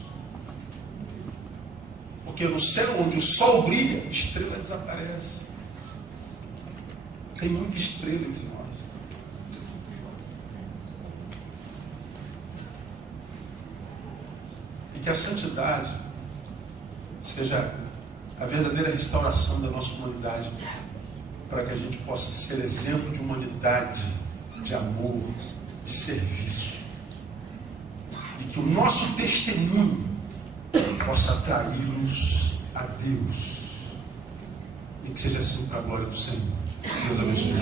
Porque no céu onde o sol brilha, estrela desaparece. Tem muita estrela entre nós. E que a santidade seja a verdadeira restauração da nossa humanidade, para que a gente possa ser exemplo de humanidade, de amor, de serviço. E que o nosso testemunho possa atrair-nos a Deus. E que seja assim para a glória do Senhor. Deus abençoe.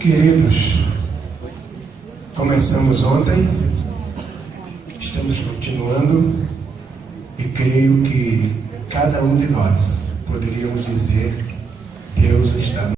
Queridos, começamos ontem, estamos continuando e creio que cada um de nós poderíamos dizer: Deus está